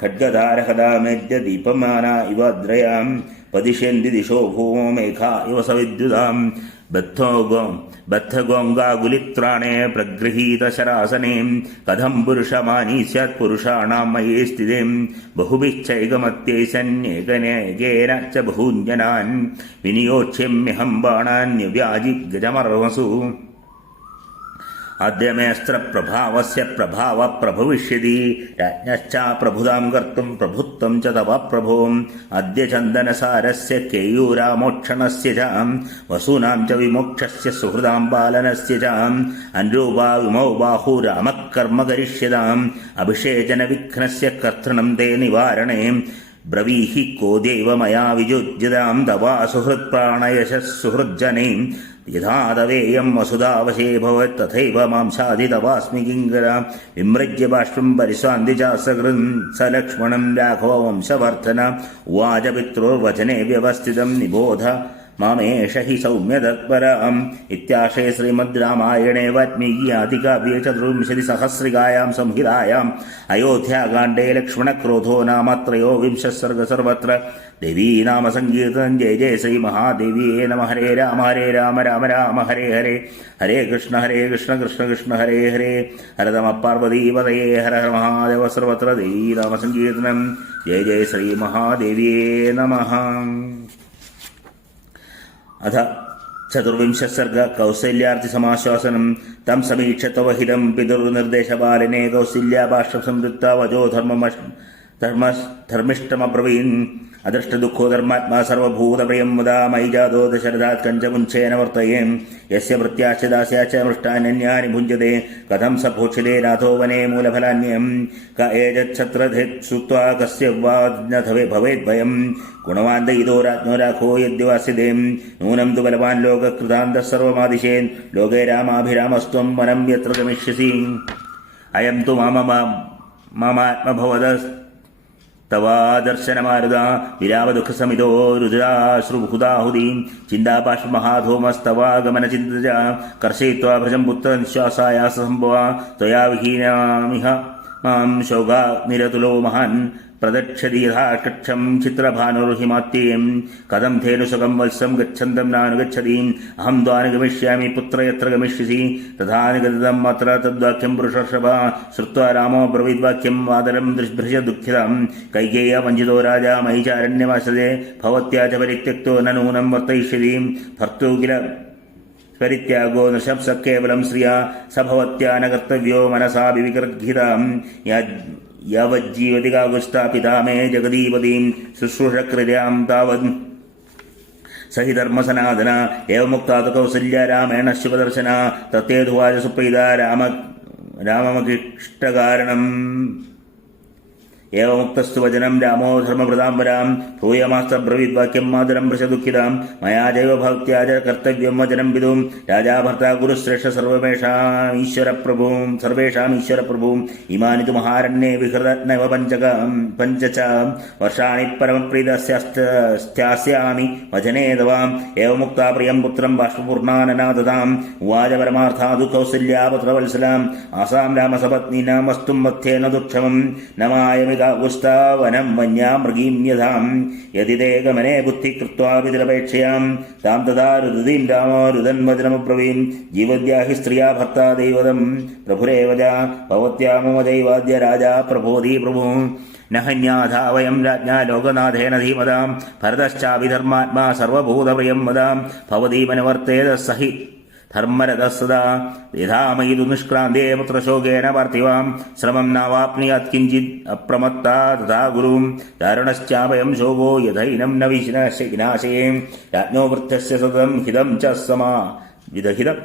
खड्गधारकदामेद्य दीपमाना इव द्रयां पदिशन्ति दिशो भूमो मेघा इव सविद्युदाम् बद्धगोङ्गागुलित्राणे प्रगृहीतशरासने कथं पुरुषमानी स्यात् पुरुषाणां मये स्थिते बहुभिश्चैकमत्यैशन्येकेन च बहूञ्जनान् विनियोक्ष्यम्यहं बाणान्यव्याजिगजमर्मसु अद्य मेऽस्त्रप्रभावस्य प्रभावः प्रभविष्यति राज्ञश्च प्रभुतां कर्तुं प्रभुत्वं च तव प्रभो अद्य चन्दनसारस्य केयूरामोक्षणस्य च वसूनां च विमोक्षस्य सुहृदां पालनस्य च अनुरूपा विमौ बाहु रामः कर्म करिष्यताम् अभिषेचनविघ्नस्य कर्तृणं ते निवारणे ब्रवीहि कोदेव मया विजुज्यतां तवा सुहृत्प्राणयशः सुहृज्जने यथा तवेयं वसुधावशे भवत् तथैव मांसादि तवास्मि किङ्करा विमृज्य बाष्पं परिशान्ति च स लक्ष्मणं राघववंशवर्धन उवाच पितृर्वचने व्यवस्थितं निबोध मामेष हि सौम्य तत्परम् इत्याशे श्रीमद् रामायणे वाल्मीकि आदिकाव्ये चतुर्विंशतिसहस्रिकायां संहितायाम् अयोध्याकाण्डे लक्ष्मणक्रोधो नाम त्रयोविंशः सर्ग सर्वत्र देवी नाम संकीर्तनं जय जय श्री महादेव्ये नमः हरे राम राम राम हरे हरे हरे कृष्ण कृष्ण कृष्ण हरे हरे हर नमः पार्वतीपतये हर हर महादेव सर्वत्र देवी नाम संकीर्तनं जय जय श्री महादेव्ये नमः। अथ चतुर्विंशः सर्ग कौसल्यार्थिसमाश्वासनं तं समीक्ष्य तव हितं पितुर्निर्देशपालिने कौसल्या भाष्यसंवृत्ता वजो धर्मिष्ठमब्रवीन् अदृष्टदुःखो धर्मात्मा सर्वभूतप्रियं वदा मयि जातो दशरथात् कञ्चमुञ्चेन वर्तयेम् यस्य भृत्याश्च दास्याश्च मृष्टान्यन्यानि भुञ्जते कथं स भोक्ष्यते नाथो वने मूलफलान्यं क एतच्छत्रधेत् श्रुत्वा कस्य वा न भवेद्भयं गुणवान् दयितो राज्ञो राघो यद्यवास्यते नूनं तु बलवान् लोककृतान्तः सर्वमादिशेन् लोके रामाभिरामस्त्वं वनं यत्र गमिष्यसि अयं तु ममात्मभवदस्तवा दर्शनमारुदा विरावदुःखसमितो रुद्राश्रुबुहुदाहुदीं चिन्तापाशमहाधूमस्तवागमनचिन्तजा कर्षयित्वा भ्रजं पुत्रनिश्वासायाससम्भवा त्वया विहीनामिह मां शोकाग्निरतुलो महान् प्रदक्षति यथा कक्षं चित्रभानुर्हिमात्येयं कथं धेनुसुखं वत्सं गच्छन्तं नानुगच्छतीम् अहं द्वानुगमिष्यामि पुत्र यत्र गमिष्यसि तथा निगदितम् अत्र तद्वाक्यं पुरुषर्षभ श्रुत्वा रामो ब्रवीद्वाक्यं वादरं भृज दुःखितं कैकेय्य वञ्चितो राजा मयि चारण्यमाश्रये भवत्या च परित्यक्तो न नूनं वर्तयिष्यति भर्तु किल परित्यागो नृशंस केवलं श्रिया स भवत्या न कर्तव्यो मनसा विविगर्हितां यावज्जीवति कागुष्टा पिता मे जगदीपतीं शुश्रूषकृत्यां तावत् स हि धर्मसनातना एवमुक्ता तु कौसल्या रामेण शुभदर्शना तत्तेधुवाच सुप्रीता राममकिष्टकारणम् एवमुक्तस्तु वचनं रामो धर्मभृतां वरां भूयमास्तब्रवीद्वाक्यं मातरं भृशदुःखितां मया जैव भक्त्या च कर्तव्यं वचनं विदुं राजा भर्ता गुरुश्रेष्ठ सर्वेषामीश्वरप्रभुं इमानि तु महारण्ये विहृतनैव पञ्च च वर्षाणि परमप्रीतस्यास्यामि वचने तवाम् एवमुक्ता प्रियं पुत्रं बाष्पूर्णानना ददाम् उवाच परमार्थादु कौसल्यापुत्रवत्सलाम् आसां रामसपत्नीनां वस्तुं मथ्ये न दुःक्षमम् न मायमिकागुस्तावनं वन्यां मृगीं यथां यदि ते गमने बुद्धिः कृत्वा विधिरपेक्षयां तां तदा रुदतीं रामो रुदन्वचनमब्रवीं जीवद्या हि स्त्रिया भर्ता दैवतं प्रभुरेव च भवत्या मम दैवाद्य राजा प्रभोधि प्रभुः न हन्याथा वयं राज्ञा लोकनाथेन धीमतां भरतश्चाभिधर्मात्मा सर्वभूतप्रियं वदां भवतीमनुवर्तेत सहि धर्मरतः सदा यथा मयि तु निष्क्रान्ते पुत्रशोकेन पार्थिवां श्रमं नावाप्नुयात् किञ्चित् अप्रमत्ता तथा गुरुं दारुणश्चाभयं शोको यथैनं न विनाशये राज्ञो वृद्धस्य सततं हितं च विदहितं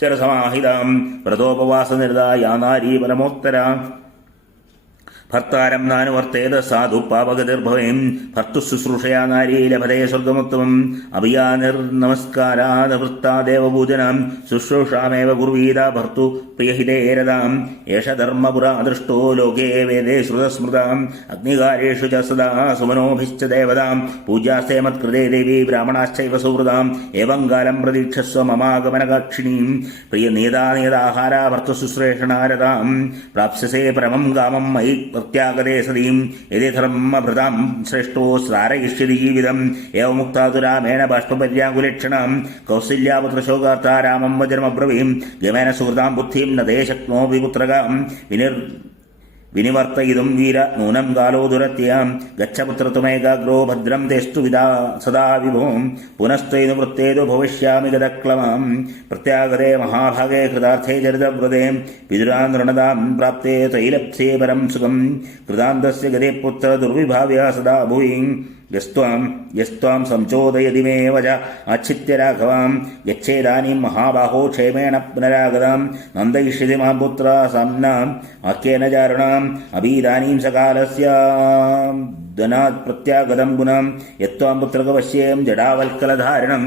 चरसमाहितां व्रतोपवासनिरता या नारी परमोत्तरा भर्तारं नानुवर्तेत साधु पापगतिर्भवें भर्तुशुश्रूषया नारी लभते स्वर्गमुत्तमम् अभियानिर्नमस्कारादवृत्ता देवपूजनां शुश्रूषामेव कुर्वीदा भर्तु प्रियहिते रदां एष धर्मपुरा दृष्टो लोके वेदे श्रुतस्मृताम् अग्निकार्येषु च सदा सुमनोभिश्च देवतां पूज्यास्ते मत्कृते देवी ब्राह्मणाश्चैव सुहृदाम् एवं कालं प्रतीक्षस्व ममागमनकाक्षिणीं प्रियनियताहारा भर्तुशुश्रूषणारतां प्राप्स्यसे परमं कामं मयि प्रत्यागते सदीं यदि धर्मभृतां श्रेष्ठो स्रारयिष्यति जीवितम् एवमुक्ता तु रामेण बाष्पपर्याकुलेक्षणां कौसल्यापुत्रशोकार्ता रामं वचनमब्रवीं गमेन सुहृतां बुद्धिं न ते शक्नोऽपि पुत्रकां विनिवर्तयितुं वीर नूनं कालो दुरत्यां गच्छ पुत्रत्वमेकाग्रो भद्रं तेस्तु विदा सदा विभों पुनस्त्वैनुवृत्तेतु भविष्यामि गदक्लमां प्रत्यागते महाभागे कृतार्थे चरितव्रते विदुरानृणदां प्राप्ते त्रैलप्स्ये परं सुखं कृतान्तस्य गते पुत्र दुर्विभाव्य सदा भूयि यस्त्वां संचोदयति मे वच अच्छित्य राघवां यच्छेदानीं महाबाहो क्षेमेण पुनरागतां नन्दयिष्यति मां पुत्रा साम्नाम् वाक्येन चारुणाम् अभीदानीं सकालस्य धनात् प्रत्यागतं पुनः यत्त्वां पुत्रकपश्येयं जडावल्कलधारिणम्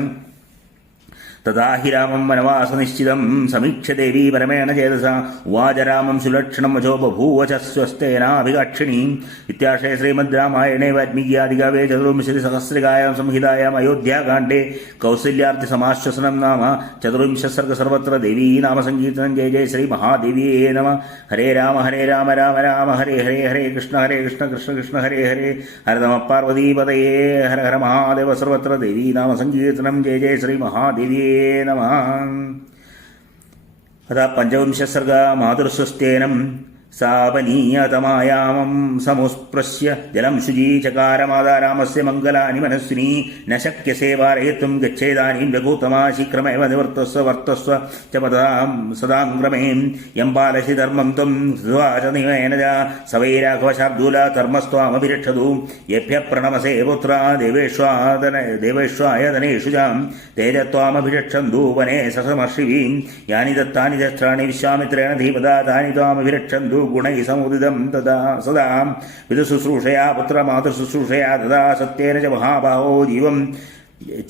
तदा हि रामं वनवासनिश्चितं समीक्ष्य देवी परमेण चेतसा उवाच रामं सुलक्षणं वचो बभूव च स्वस्तेनाभिगाक्षिणीम् इत्यार्षे श्रीमद्रामायणे वाल्मीकियादिकाव्ये चतुर्विंशतिसहस्रिकायां संहितायाम् अयोध्याकाण्डे कौसल्यार्थिसमाश्वसनं नाम 44 सर्ग सर्वत्र देवी नाम संकीर्तनं जय जय श्री महादेव्ये नमः। हरे राम राम राम हरे हरे हरे कृष्ण कृष्ण कृष्ण हरे हरे हर नमः पार्वतीपतये हर हर महादेव सर्वत्र देवी नाम संकीर्तनं जय जय श्री महादेव्ये नमः। अतः 25 सर्ग मातुर्स्वस्तेनं सापनीयतमायामं समुस्पृश्य जलं शुचीचकारमादा रामस्य मङ्गलानि मनस्विनी न शक्यसे वारयितुं गच्छेदानीं रघुतमा शीघ्रमेव निवर्तस्व वर्तस्व च पदां सदाङ्ग्रमे यं पालसि धर्मं त्वं सुवाचनिवेन च स वै राघवशार्दूला धर्मस्त्वामभिरक्षतु येभ्यः प्रणमसे पुत्रा देवेष्वायतनेषु च तेजत्वामभिरक्षन्तु वने ससमर्षिवीं यानि दत्तानि शस्त्राणि विश्वामित्रेण धीमता तानि त्वामभिरक्षन्तु गुणैः समुदितं तदा सदा विदुशुश्रूषया पुत्रमातृशुश्रूषया तदा सत्येन च महाबाहो जीवं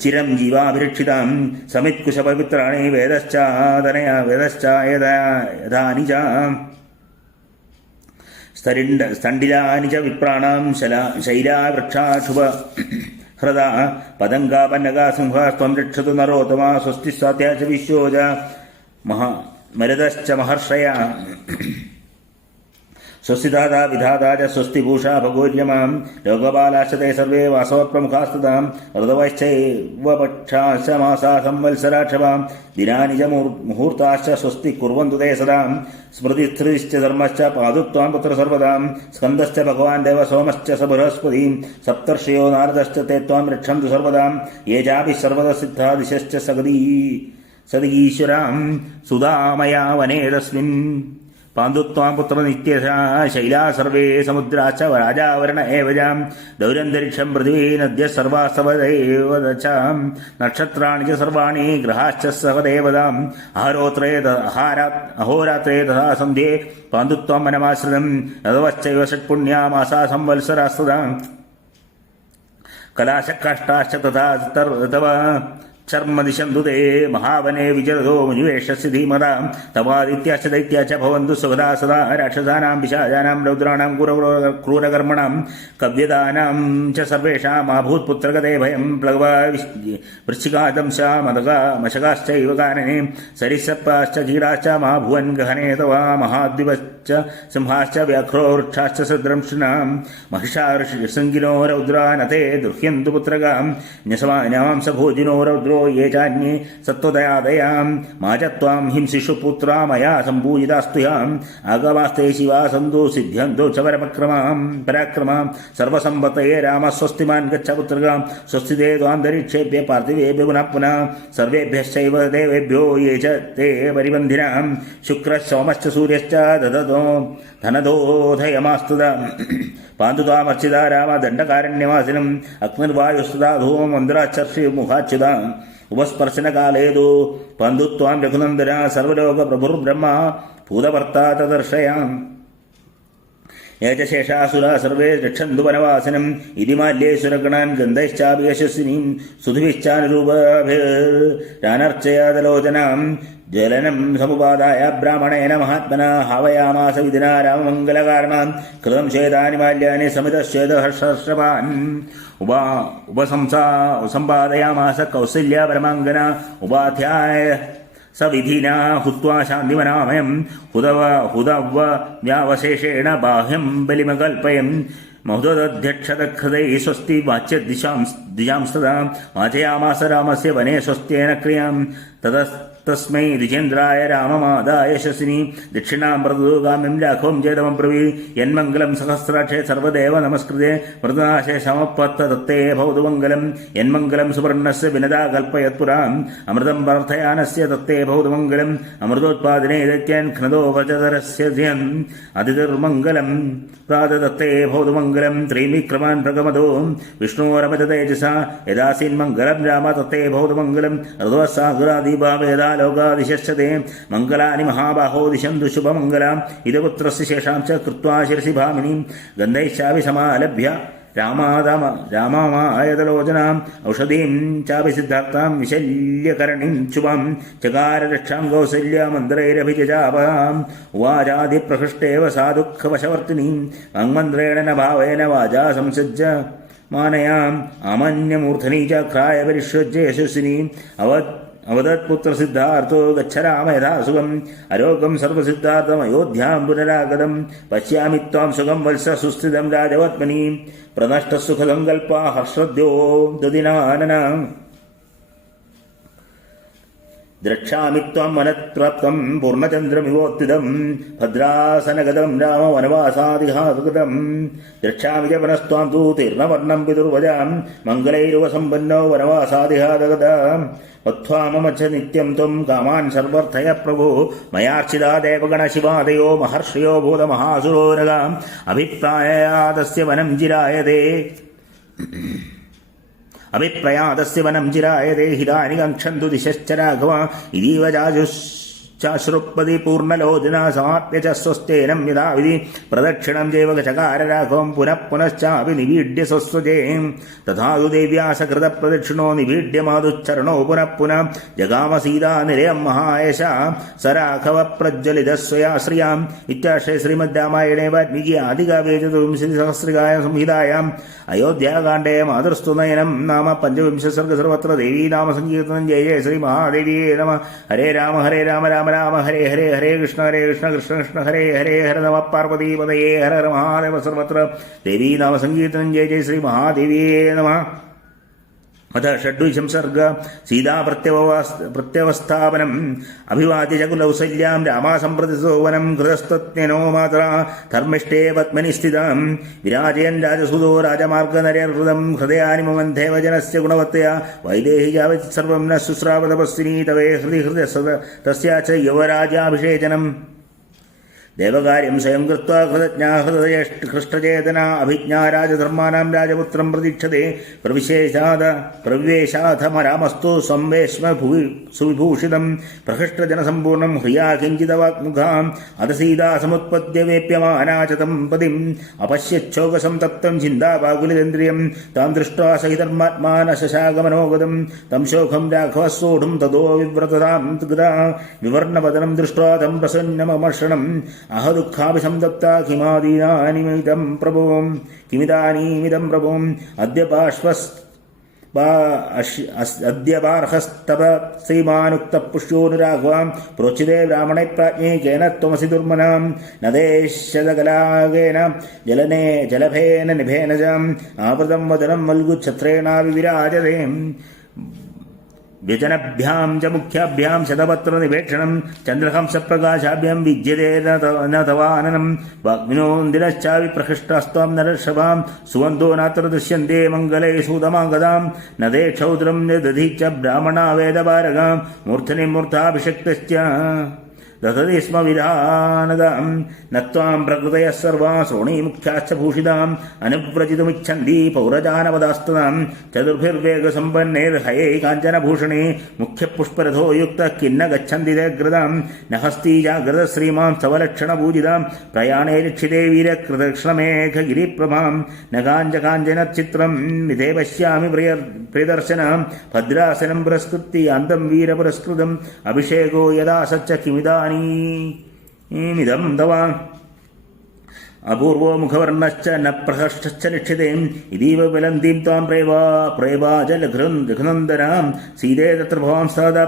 चिरं जीवाभिरक्षितां समित्कुशपवित्राणि वेदश्चायदानि च स्तण्डिलानि च विप्राणां शैलावृक्षाशुभ हृदा पदङ्गापन्नगा सिंहास्त्वं रक्षतु नरोत्तमा स्वस्ति स्वात्या च विश्वोज मरुदश्च महर्षया स्वस्ति दाता विधाता च स्वस्ति भूषा भगोर्यमां लोकपालाश्च ते सर्वे वासवप्रमुखास्ततां ऋतवश्चैव पक्षाश्च मासा संवत्सराक्षपां दिनानि च मुहूर्ताश्च स्वस्ति कुर्वन्तु ते सदां स्मृतिस्थितिश्च धर्मश्च पादुत्वां पुत्र सर्वदां स्कन्दश्च भगवान् देव सोमश्च स बृहस्पतिं सप्तर्षयो नारदश्च ते त्वां रक्षन्तु सर्वदां ये चापि सर्वदसिद्धादिशश्च सदीश्वरां सुधामया वने तस्मिन् പാന്തു ത്വാം പുത്രനിത്യശാ ശൈലാ സർവേ സമുദ്രാശ്ച രാജാവരണ ഏവജാം ദൗരന്തരിക്ഷം പൃഥിവീ നദ്യ സർവാസ്തവദേവദശാം നക്ഷത്രാണി ച സർവാണി ഗ്രഹാശ്ച സഹദേവതാം അഹോരാത്രേ തഥാ സന്ധ്യേ പാന്തു ത്വാം മനമാശ്രിതം ഋതവശ്ചൈവ ഷട്പുണ്യാ മാസാ സംവത്സരാസ്തദാം കലാശക്കാഷ്ടാശ്ച തഥാ തവ ചർമ്മദിശന്തു തേ മഹാവനെ വിചരതോ മുനിവേഷസ്യ ധീമതാം തവാദിത്യാശ്ച ദൈത്യാശ്ച ഭവന്തു സുഖദാ സദാ രാക്ഷസാനാം പിശാചാനാം രൗദ്രാണാം ക്രൂരകർമ്മണാം കവ്യദാനാം ച സർവേഷാം ആഭൂത്പുത്രഗതേ ഭയം പ്ലവ വൃശ്ചികാദംശാ മശകാശ്ചൈവ കാനനെ സരിസപ്പാശ്ച കീടാശ്ച മഹാഭുവൻ ഗഹനേ തവാ മഹാദ്വിപശ്ച സിംഹാശ്ച വ്യാഘ്രോ വൃക്ഷാശ്ച സദ്രംഷിണാം महिषार्षिसङ्गिनो रौद्रानते दुह्यन्तु पुत्रगां न्यसमांसभोजिनो रौद्रो ये चान्ये सत्त्वदयादयां मा च त्वां हिंसिषु पुत्रा मया सम्पूजितास्तुयाम् आगवास्ते शिवा सन्तो सिद्ध्यन्तो च पराक्रमां सर्वसम्पतये रामः स्वस्तिमान् गच्छ पुत्रगां स्वस्ति ते त्वान्तरिक्षेभ्यः पार्थिवेभ्यः पुनः पुनः सर्वेभ्यश्चैव देवेभ्यो ये च ते परिबन्धिनां शुक्रः सोमश्च सूर्यश्च ददतो धनदोधयमास्तुदा पान्तु त्वामर्चिता राम दण्डकारण्यवासिनम् अग्निर्वायुस्तदा धूमं मन्द्राचर्षिमुखाच्युता उपस्पर्शनकालेदु पान्तु त्वां रघुनन्दन सर्वलोकप्रभुर्ब्रह्मा भूतभर्ता तदर्शयाम् ये च शेषासुरा सर्वे रक्षन्तु वनवासिनम् इति माल्येश्वरगणान् गन्धैश्चापि यशस्विनीं सुधुभिश्चानुरूपभिरानर्चयादलोचनाम् ज्वलनं समुपादाय ब्राह्मणेन महात्मना हावयामास विधिना राममङ्गलकारणान् कृतं श्वेतानि माल्यानि समितश्वेतहर्षर्षभान् उपसम्पादयामास कौसल्या परमाङ्गना उपाध्याय सविधिना हुत्वा शान्तिमनामयम् हुदव्यावशेषेण बाह्यं बलिमकल्पयन् महोदध्यक्षतखदैः स्वस्ति वाच्य दिशांस्तदा वाचयामास रामस्य वने स्वस्त्येन क्रियां तस्मै द्विजेन्द्राय राममादाय यशस्विनी दक्षिणां प्रदुगामिं लाघवं चेदमं ब्रवीत् यन्मङ्गलं सहस्राक्षे सर्वदेव नमस्कृते मृदनाशे समपत्त दत्ते भवतु मङ्गलं यन्मङ्गलं सुवर्णस्य विनदा कल्पयत्पुराम् अमृतं प्रार्थयानस्य दत्ते भवतु मङ्गलम् अमृतोत्पादने दैत्यान् घ्नदोपचतरस्य ध्यन् अतिथिर्मङ्गलं प्राददत्ते भवतु मङ्गलं त्रिविक्रमान् प्रगमदो विष्णोरमजतेजसा यदासीन्मङ्गलं राम तत्ते भवतु मङ्गलं ऋतवस्सागरादिभावेदा लोकादिशस्यते मङ्गलानि महाबाहो दिशन्तु शुभमङ्गलाम् इदपुत्रस्य शेषां च कृत्वा शिरसि भामिनीं गन्धैश्चापि समालभ्य रामामायतलोचनाम् औषधीं चापि सिद्धार्थां विशल्यकरणीं शुभां चकार रक्षां कौसल्या मन्त्रैरभिजजापहाम् उवाचादिप्रहृष्टेव सा दुःखवशवर्तिनीं वाङ्मन्त्रेण न भावेन वाचा संसज्ज मानयाम् आमन्यमूर्धनी च क्राय परिष्वज्य यशस्विनीम् अवदत्पुत्र सिद्धार्थो गच्छ राम यथा सुखम् अरोगं सर्वसिद्धार्थमयोध्यां पुनरागतं पश्यामि त्वां सुखं वत्स सुस्थितं राजवत्मनि प्रनष्टः सुखसङ्कल्पा हर्षद्यो ददिनानना द्रक्ष्यामि त्वां मनत्प्राप्तं पूर्णचन्द्रमिवोत्थितं भद्रासनगतं राम वनवासादिहासुकृतं द्रक्ष्यामि च पुनस्त्वां तु तीर्णवर्णं पितुर्वजां मङ्गलैरुवसम्पन्नो वनवासादिहादगताम् वत्वा मम च नित्यं त्वं कामान् सर्वर्थय प्रभो मयार्चिता देवगणशिवादयो महर्षयो भूतमहासुरोरगाम् अभिप्रायादस्य वनं जिरायते अभिप्रयादस्य वनं जिरायते हितानि गच्छन्तु दिशश्च राघव इतीव चाश्रुपदि पूर्णलोचना समाप्य च स्वस्तेनं यदाविधि प्रदक्षिणं चैव चकार राघवं पुनः पुनश्चापि निवीड्य स्वस्वजे तथा तु देव्या सकृतप्रदक्षिणो निवीड्य माधुश्चरणो पुनः पुनः जगाम सीता निलयं महायशा स राघव प्रज्वलितस्वया श्रियाम् इत्याश्रय श्रीमद्रामायणे वाल्मीकि आदिकाव्ये चतुर्विंशतिसहस्रिकाय संहितायाम् अयोध्याकाण्डे मातृस्तुनयनं नाम पञ्चविंशः सर्ग सर्वत्र देवी नाम संकीर्तनं जय जय श्री महादेवी नमः हरे राम राम राम हरे हरे हरे कृष्ण कृष्ण कृष्ण हरे हरे हर नमः पार्वतीपतये हर हर महादेव सर्वत्र देवी नाम संकीर्तनं जय जय श्री महादेवी नमः अथ षड्विंशं सर्ग सीता प्रत्यवस्थापनम् अभिवाद्य च कौसल्यां रामा सम्प्रति वनं कृतस्तत्नेनो मातरा धर्मिष्ठे पद्मनि स्थितां विराजयन् राजसुतो राजमार्गनर्यहृदं हृदयानि ममन्थेव जनस्य गुणवत्तया वैदेही यावत् सर्वं न शुश्राव तपस्विनी तवे हृदि हृदय तस्या च यवराजाभिषेचनम् ദേവകാര്യം സ്വയം കൃത്വാ കൃതജ്ഞാ ഹൃഷ്ടചേതന അഭിജ്ഞാ രാജധർമാനാം രാജപുത്രം പ്രതീക്ഷതേ പ്രവിവേശാധമരാമസ്തു സംവേശ്മ സുവിഭൂഷിതം പ്രഹൃഷ്ടജനസമ്പൂർണം ഹ്രിയാ കിഞ്ചിതവാഗ്മുഖാം അത സീതാ സമുത്പദ്യ വേപ്യമാനാചതം പതിം അപശ്യച്ഛോകസം തപ്തം ചിന്താപാകുലിതേന്ദ്രിയം താം ദൃഷ്ട്വാ സഹിതർമാത്മാന ശശാകമനോഗതം തം ശോകം രാഘവസ്സോഢും തതോ വിവ്രതതാം ഗതാ വിവർണപതനം ദൃഷ്ട്വാ തം പ്രസന്നമമർഷണം അഹ ദുഃഖാഭിസംതപ്താ കിമാദീനാനിമിതം പ്രഭും അദ്യ ബാർഹസ്തവ ശ്രീമാനുക്തപുഷ്യോനുരാഘവാം പ്രോച്ചിതേ ബ്രാഹ്മണേ പ്രാജ്ഞേ കേന ത്വമസി ദുർമനാം നദേശതകലാകേന ജലഭേന നിഭേന ച ആവൃതം വദനം മൽഗുച്ഛത്രേണാവിവിരാജതേ വ്യജനഭ്യാം ച മുഖ്യാഭ്യാം ശതപത്രനിവേക്ഷണം ചന്ദ്രഹംസപ്രകാശാഭ്യം വിദ്യതേ ന തവാനനം വാഗ്മിനോന്ദിനശ്ചാവി പ്രഹൃഷ്ടാസ്ത്വാം നരർഷഭാം സുവന്തോ നാത്ര ദൃശ്യന്തേ മംഗലൈ സൂതമാഗതാം നദേ ക്ഷൗദ്രം ദധീച്ച ബ്രാഹ്മണാ വേദപാരകാം മൂർധനി മൂർധാഭിഷക്തശ്ച ദധതി സ്മ വിധാനതാം നത്വാം പ്രകൃതയഃ സർവാ ശ്രോണീമുഖ്യാശ്ച ഭൂഷിതാം അനുവ്രജിതുമിച്ഛന്തി പൗരജാനപദാസ്തതാം ചതുർഭിർവേഗസമ്പന്നൈർഹയൈ കാഞ്ചനഭൂഷണേ മുഖ്യപുഷ്പരഥോ യുക്തഃ കിന്ന ഗച്ഛന്തി തേഗ്രതാം നഹസ്തി ജാഗ്രത ശ്രീമാം സവലക്ഷണപൂജിതാം പ്രയാണേ ലക്ഷിതേ വീരകൃതക്ഷണമേഘഗിരിപ്രഭാം ന കാഞ്ചകാഞ്ചനച്ചിത്രം വിധേ പശ്യാമി പ്രിയദർശനാം ഭദ്രാസനം പുരസ്കൃത്യ അന്തം വീരപുരസ്കൃതം അഭിഷേകോ യഥാ സച്ച കിമിതാ ീമിതം തവ അപൂർവോ മുഖവർണ്ണശ്ച ന പ്രഹർഷ്ടശ്ച ലക്ഷ്യതേ ഇതീവ ബലന്തീം ത്വാം പ്രേവാജലഘൃനന്ദനാം സീതേ തത്ര ഭവാം സദാ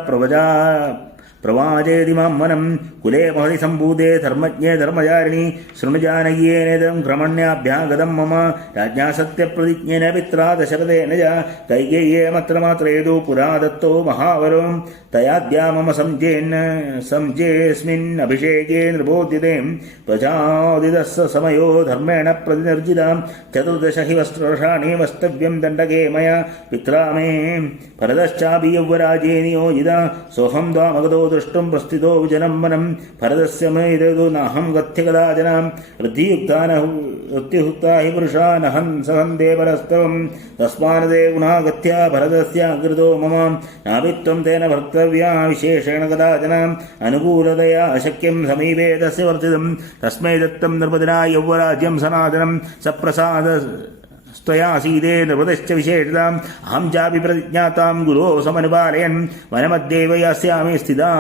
പ്രവാചേതി മാം വനം കുലേ മഹതി സംഭൂതേ ധർമ്മജ്ഞേ ധർമ്മചാരിണി ശൃണുജാനകീയേനേദം ക്രമണ്യാഭ്യാഗതം മമ രാജ്ഞാ സത്യപ്രതിജ്ഞേന പിത്രാ ദശരഥേന ച കൈകേയ്യേ മാത്രേതു പുരാ ദത്തോ മഹാവരോ തയാദ്യാ മമ സംജേസ്മിൻ അഭിഷേകേ നൃപോദ്യതേ ത്വചാദിതസ്സ സമയോ ധർമ്മേണ പ്രതിനിർജിതാം ചതുർദശ ഹി വർഷാണി വസ്തവ്യം ദണ്ഡകേ മയാ പിത്രാ മേ ഭരതശ്ചാപി യൗവരാജേ നിയോജിത സോഹം ത്വാമഗതോ ദൃഷ്ടം പ്രസ്ഥിതോ വിജനം വനം ഭരതസ്യ മേതു നാഹം ഗത്യ കദാചനാം ഋത്യുക്താ ഹി പുരുഷാ നഹം സഹന്തേ പരസ്തവം തസ്മാനദേ ഗുണാഗത്യ ഭരതസ്യ അകൃതോ മമ നാഭിത്വം തേന ഭർത്തവ്യാ വിശേഷേണ കദാചനാം അനുകൂലതയാ അശക്യം സമീപേ തസ്യ വർത്തിതം തസ്മൈ ദത്തം നൃപതിനാ യൗവരാജ്യം സനാതനം സപ്രസാദ സ്ത്വയാസീതേ നൃപതശ്ച വിശേഷിതാം അഹം ചാപി പ്രതിജ്ഞാതാം ഗുരോ സമനുപാലയൻ വനമധ്യേവ യാസ്യാമി സ്ഥിതാ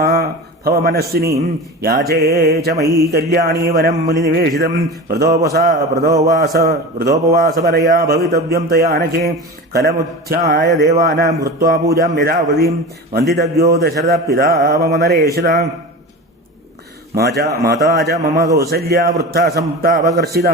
ഭവമനസ്വിനീം യാചേ ച മയീ കല്യാണീ വനം മുനിനിവേശിതം വ്രതോപവാസപരയാ ഭവിതവ്യം തയാ നഖേ കലമുത്ഥ്യായ ദേവാനാം കൃത്വാ പൂജാം യഥാവതീം വന്ദിതവ്യോ ദശരഥ പിതാ മമ നരേശ്വര മാതാ ച മമ കൗസല്യാ വൃദ്ധാ സംതാപകർഷിതാ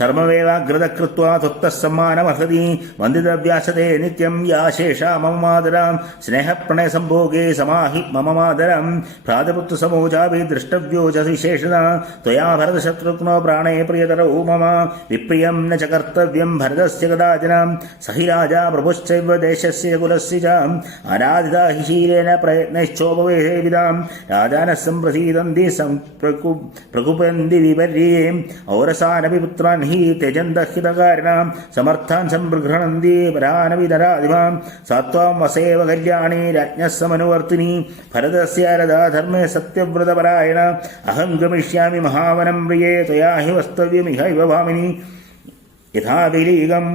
ധർമ്മവേവാഗ്രത കൃത്വാ ത്വത്തഃ സമ്മാനമർഹതി വന്ദിതവ്യാസതേ നിത്യം യാ ശേഷാ മമ മാതരാം സ്നേഹപ്രണയസംഭോഗേ സമാഹി മമ മാതരം ഭ്രാതൃപുത്രസമോജാഭി ദ്രഷ്ടവ്യോ ച വിശേഷതാ ത്വയാ ഭരതശത്രുഘ്നോ പ്രാണേ പ്രിയതരോ മമ വിപ്രിയം ന ച കർത്തവ്യം ഭരതസ്യ കദാചനാം സഹി രാജാ പ്രഭുശ്ചൈവ ദേശസ്യ കുലസ്യ ച ആരാധിതാ ഹി ശീലേന പ്രയത്നശ്ചോപവേവിതാം രാജാനഃ സംപ്രസീദന്തി പ്രകുപന്തി വിപര്യേ ഔരസാനപി പുത്രാൻ ഹി ത്യജന്തഃ ഹിതകാരിണാം സമർത്ഥാൻ സംഗൃഹണന്തി പരാനവിതരാധിപാം സാത്വാം വസേവ കല്യാണി രാജ്ഞഃ സമനുവർത്തിനി ഭരതസ്യ രഥാ ധർമ്മേ സത്യവ്രതപരായണ അഹം ഗമിഷ്യാമി മഹാവനം പ്രിയേ ത്വയാ ഹി വസ്തവ്യമിഹൈവ ഭാമിനി യഥാ വിലീകം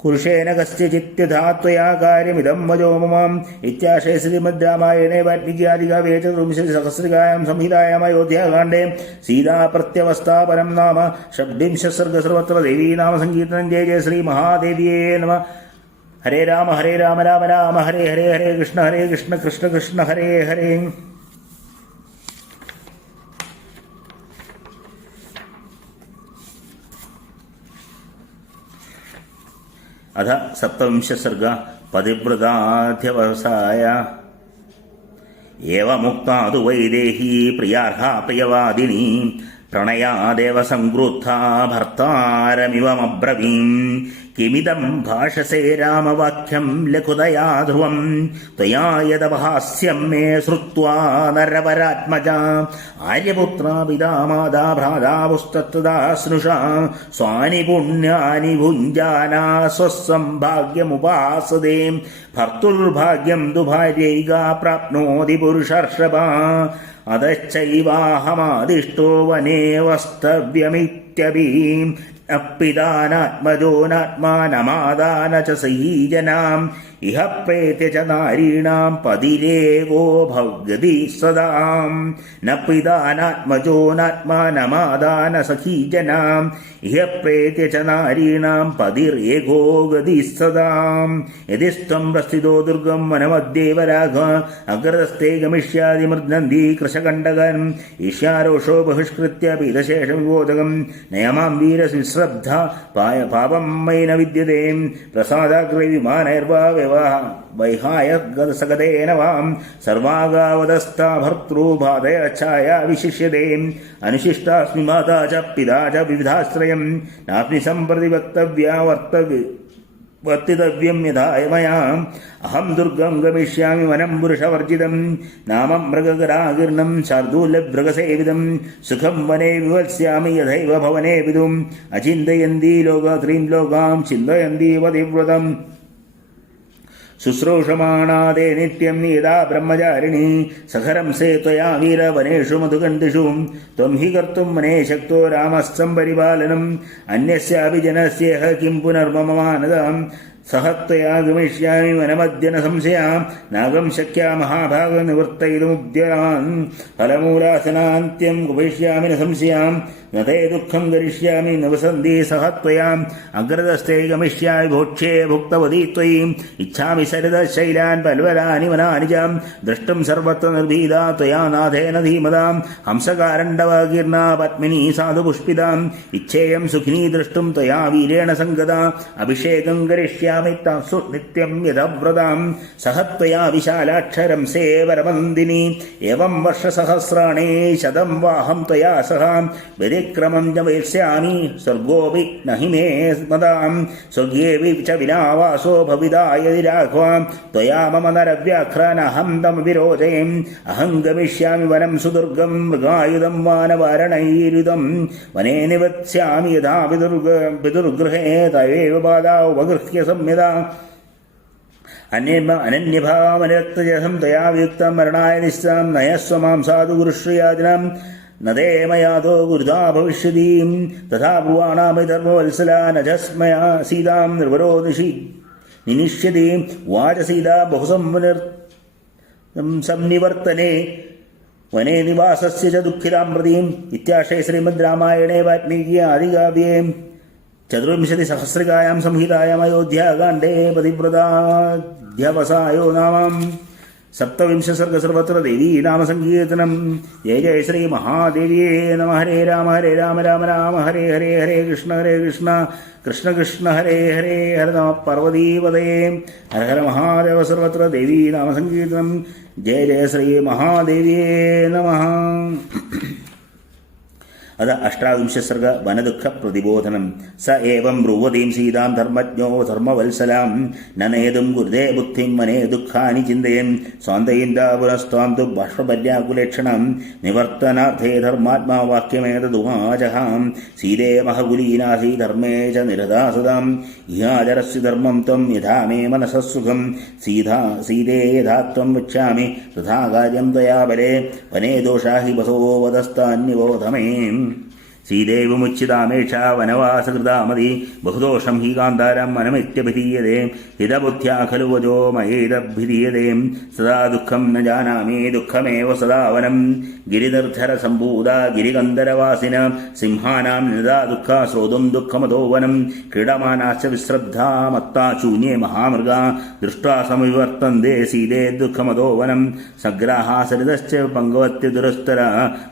കുരുഷേന കസ്യചിത്യഥാ ത്വയാ കാര്യമിദം വജോ മമാം ഇത്യാശേ ശ്രീമദ് രാമായണേ വാൽമീകിയാദികാവ്യേ ചതുർവിംശതിസഹസ്രികായാം സംഹിതായാം അയോധ്യാകാണ്ഡേ സീതാപ്രത്യവസ്ഥാപനം നാമ ഷഡ്വിംശ സർഗ സർവത്ര ദേവീ നാമ സങ്കീർത്തനം ജയ ജയ ശ്രീ മഹാദേവിയേ നമഃ. ഹരേ രാമ രാമ രാമ ഹരേ ഹരേ ഹരേ കൃഷ്ണ കൃഷ്ണ കൃഷ്ണ ഹരേ ഹരേ. അഥ സപ്തവിംശസർഗ പതിവ്രതാധ്യവസായ ഏവമുക്താ തു വൈദേഹി പ്രിയാർഹാ പ്രിയവാദിനി പ്രണയാദേവ സംക്രുദ്ധാ ഭർത്താരമിവമബ്രവീം കിമിദം ഭാഷസേ രാമവാക്യം ലഘുതയാ ധ്രുവം ത്വയാ യദവഹാസ്യം മേ ശ്രുത്വാ നരവരാത്മജ ആര്യപുത്രാ പിതാ മാതാ ഭ്രാതാവുസ്തത്തദാ സ്നുഷാ സ്വാനി പുണ്യാനി ഭുഞ്ജാനാ സ്വസ്സം ഭാഗ്യമുപാസതേ ഭർത്തുർഭാഗ്യം തു ഭാര്യൈകാ പ്രാപ്നോതി പുരുഷർഷഭാ അതശ്ചൈവാഹമാദിഷ്ടോ വനേ വസ്തവ്യമിത്യപീം അപ്പിദാനാത്മജോ നാത്മാനമാദാന ച സഹീജനാം ഇഹ പ്രേത്യ ച നാരീണാം പതിരേവോ ഭവതി സദാം ന പിദാനാത്മജോ നാത്മാനമാദാന സഖീജനാം ഇഹ പ്രേത്യ ച നാരീണാം പതിരേകോ ഗതി സദാം യദിസ്ത്വം പ്രസ്ഥിതോ ദുർഗം വനമധ്യേവ രാഘ അഗ്രതസ്തേ ഗമിഷ്യാതി മൃദ്നന്ദി കൃശകണ്ഡകൻ ഈശ്യാരോഷോ ബഹിഷ്കൃത്യ പീതശേഷവിബോധകം നയമാം വീരശ്രദ്ധ പാപം മൈ ന വിദ്യതേ പ്രസാദാഗ്രേ വിമാനൈർവാ വൈഹായ സഗതേന വാം സർവാഗാവതസ്ഥാ ഭർതൃഭാതയ ഛായാ വിശിഷ്യതേ അനുശിഷ്ടാസ്മി മാതാ ച പിതാ ച വിവിധാശ്രയം നാസ്മി സംപ്രതി വക്തവ്യാ വർത്തിതവ്യം യഥായ മയാ അഹം ദുർഗം ഗമിഷ്യാമി വനം പുരുഷവർജിതം നാമം മൃഗകരാകീർണം ശാർദൂലഭൃഗസേവിതം സുഖം വനേ വിവത്സ്യാമി യഥൈവ ഭവനേ വിദും അചിന്തയന്തി ലോകത്രീം ലോകാം ചിന്തയന്തി പതിവ്രതം ശുശ്രൂഷമാണാദേ നിത്യം നീതാ ബ്രഹ്മചാരിണി സഖരം സേ ത്വയാ വീരവനേഷു മധുകണ്ഠിഷു ത്വം ഹി കർത്തും വനേ ശക്തോ രാമസ്സം പരിപാലനം അന്യസ്യാപി ജനസ്യേഹ കിം പുനർമമ മാനദാം സഹ ത്വയാ ഗമിഷ്യാമി വനമദ്യന സംശയാം നാഗം ശക്യാ മഹാഭാഗ നിവൃത്തയിതുമുദ്യാൻ ഫലമൂലാസനാന്ത്യം ഗമിഷ്യാമി ന സംശയാം നതേ ദുഃഖം കരിഷ്യാമി നവസന്തി സഹ ത്വയാം അഗ്രതസ്ഥേ ഗമിഷ്യാമി ഭോക്ഷ്യേ ഭുക്തവതി ത്വയീം ഇച്ഛാമി സരിതശൈലാൻ പൽവലാനി വനാനിജാം ദ്രഷ്ടും സർവത്ര നിർഭീതാ ത്വയാ നാഥേന ധീമതാം ഹംസകാരണ്ഡവകീർണാ പത്മിനി സാധുപുഷ്പിതാം ഇച്ഛേയം സുഖിനീ ദ്രഷ്ടും ത്വയാ വീരേണ സംഗതാ അഭിഷേകം കരിഷ്യാമി താസു നിത്യം യഥവ്രതാം സഹ ത്വയാ വിശാലാക്ഷരം സേവരമന്ദിനി ഏവം വർഷസഹസ്രാണി ശതം വാഹം ത്വയാ സഹ ക്രമം ജയിഷ്യാമി സ്വർഗോപി നഹി മേ മദാം സ്വർഗേവി ച വിനാവാസോ ഭവിതായതി രാഘവാം ത്വയാ മമ നരവ്യാഘ്രാനഹം തം വിരോധയം അഹം ഗമിഷ്യാമി വനം സുദുർഗം മൃഗായുധം വാനവാരണൈരുതം വനേ നിവത്സ്യാമി യഥാ പിതുർഗൃഹേ തയേവ ബാധാ ഉപഗൃഹ്യ സംയതാ അനന്യഭാവമരക്തജഹം തയാ വിയുക്തം മരണായ നിശ്ചാം നയസ്വ മാം സാധു ഗുരുശ്രീയാജനം നദേ മയാതോ ഗുരുതാ ഭവിഷ്യതീം തഥാ ബ്രുവാണാമി ധർമ്മവത്സലാ നജസ്മയാ സീതാം നിർവരോ നിനിഷ്യതീം വാച സീതാ ബഹുസംനിവർത്തനേ വനേ നിവാസസ്യ ച ദുഃഖിതാം പ്രതീം ഇത്യാശേ ശ്രീമദ് രാമായണേ വാൽമീകി ആദികാവ്യേ ചതുർവിംശതിസഹസ്രികായാം സംഹിതായാം അയോധ്യാകാണ്ഡേ പതിവ്രതാധ്യവസായോ നാമം സപ്തവിംശ സർഗ സർവത്ര ദേവീ നാമസങ്കീർത്തനം ജയ ജയ ശ്രീ മഹാദേവിയേ നമ ഹരേ രാമ രാമ രാമ ഹരേ ഹരേ ഹരേ കൃഷ്ണ കൃഷ്ണ കൃഷ്ണ ഹരേ ഹരേ ഹര നമ പാർവതീപതയേ ഹര ഹര മഹാദേവ സർവത്ര ദേവീ നാമസങ്കീർത്തനം ജയ ജയ ശ്രീ മഹാദേവിയേ നമ. അത അഷ്ടാവിംശസർഗ വനദുഃഖ പ്രതിബോധനം സ ഏവം ബ്രുവതീം സീതാം ധർമ്മജ്ഞോ ധർമ്മവത്സലാം നനേതും ഗുരുദേ ബുദ്ധിം വനേ ദുഃഖാനി ചിന്തയൻ സ്വാന്തയിന്ദാ പുനസ്ത്വാം തു ബാഷ്പപര്യാകുലേക്ഷണം നിവർത്തനാർത്ഥേ ധർമാത്മാ വാക്യമേതദുവാചഹാം സീതേ മഹകുലീനാസി ധർമ്മേ ച നിരതാ സദാം ഇഹാചരസ്യ ധർമ്മം ത്വം യഥാ മേ മനസഃ സുഖം സീതേ യഥാ ത്വം വക്ഷ്യാമി തഥാ കാര്യം ത്വയാ ബലേ വനേ ദോഷാ ഹി വസോ വദസ്താന്യബോധ മേ. സീതേവമുച്ചിതാമേഷ വനവാസകൃതാമതി ബഹുദോഷം ഹി കാന്താരം മനമിത്യഭിധീയതേ ഹിതബുദ്ധ്യാ ഖലു വജോ മയേതഭിധീയതേ സദാ ദുഃഖം ന ജാനാമി ദുഃഖമേവ സദാവനം ഗിരിനിർധര സംഭൂത ഗിരികന്ധരവാസിന സിംഹാനാം നിദാ ദുഃഖ ശ്രോതും ദുഃഖമതോ വനം ക്രീഡമാനാശ്ച വിശ്രദ്ധാ മത്താ ശൂന്യേ മഹാമൃഗാ ദൃഷ്ട്വാ സമിവർത്തന്തേ സീതേ ദുഃഖമതോ വനം സഗ്രാഹാ സരിതശ്ച പങ്കവത്യ ദുരസ്തര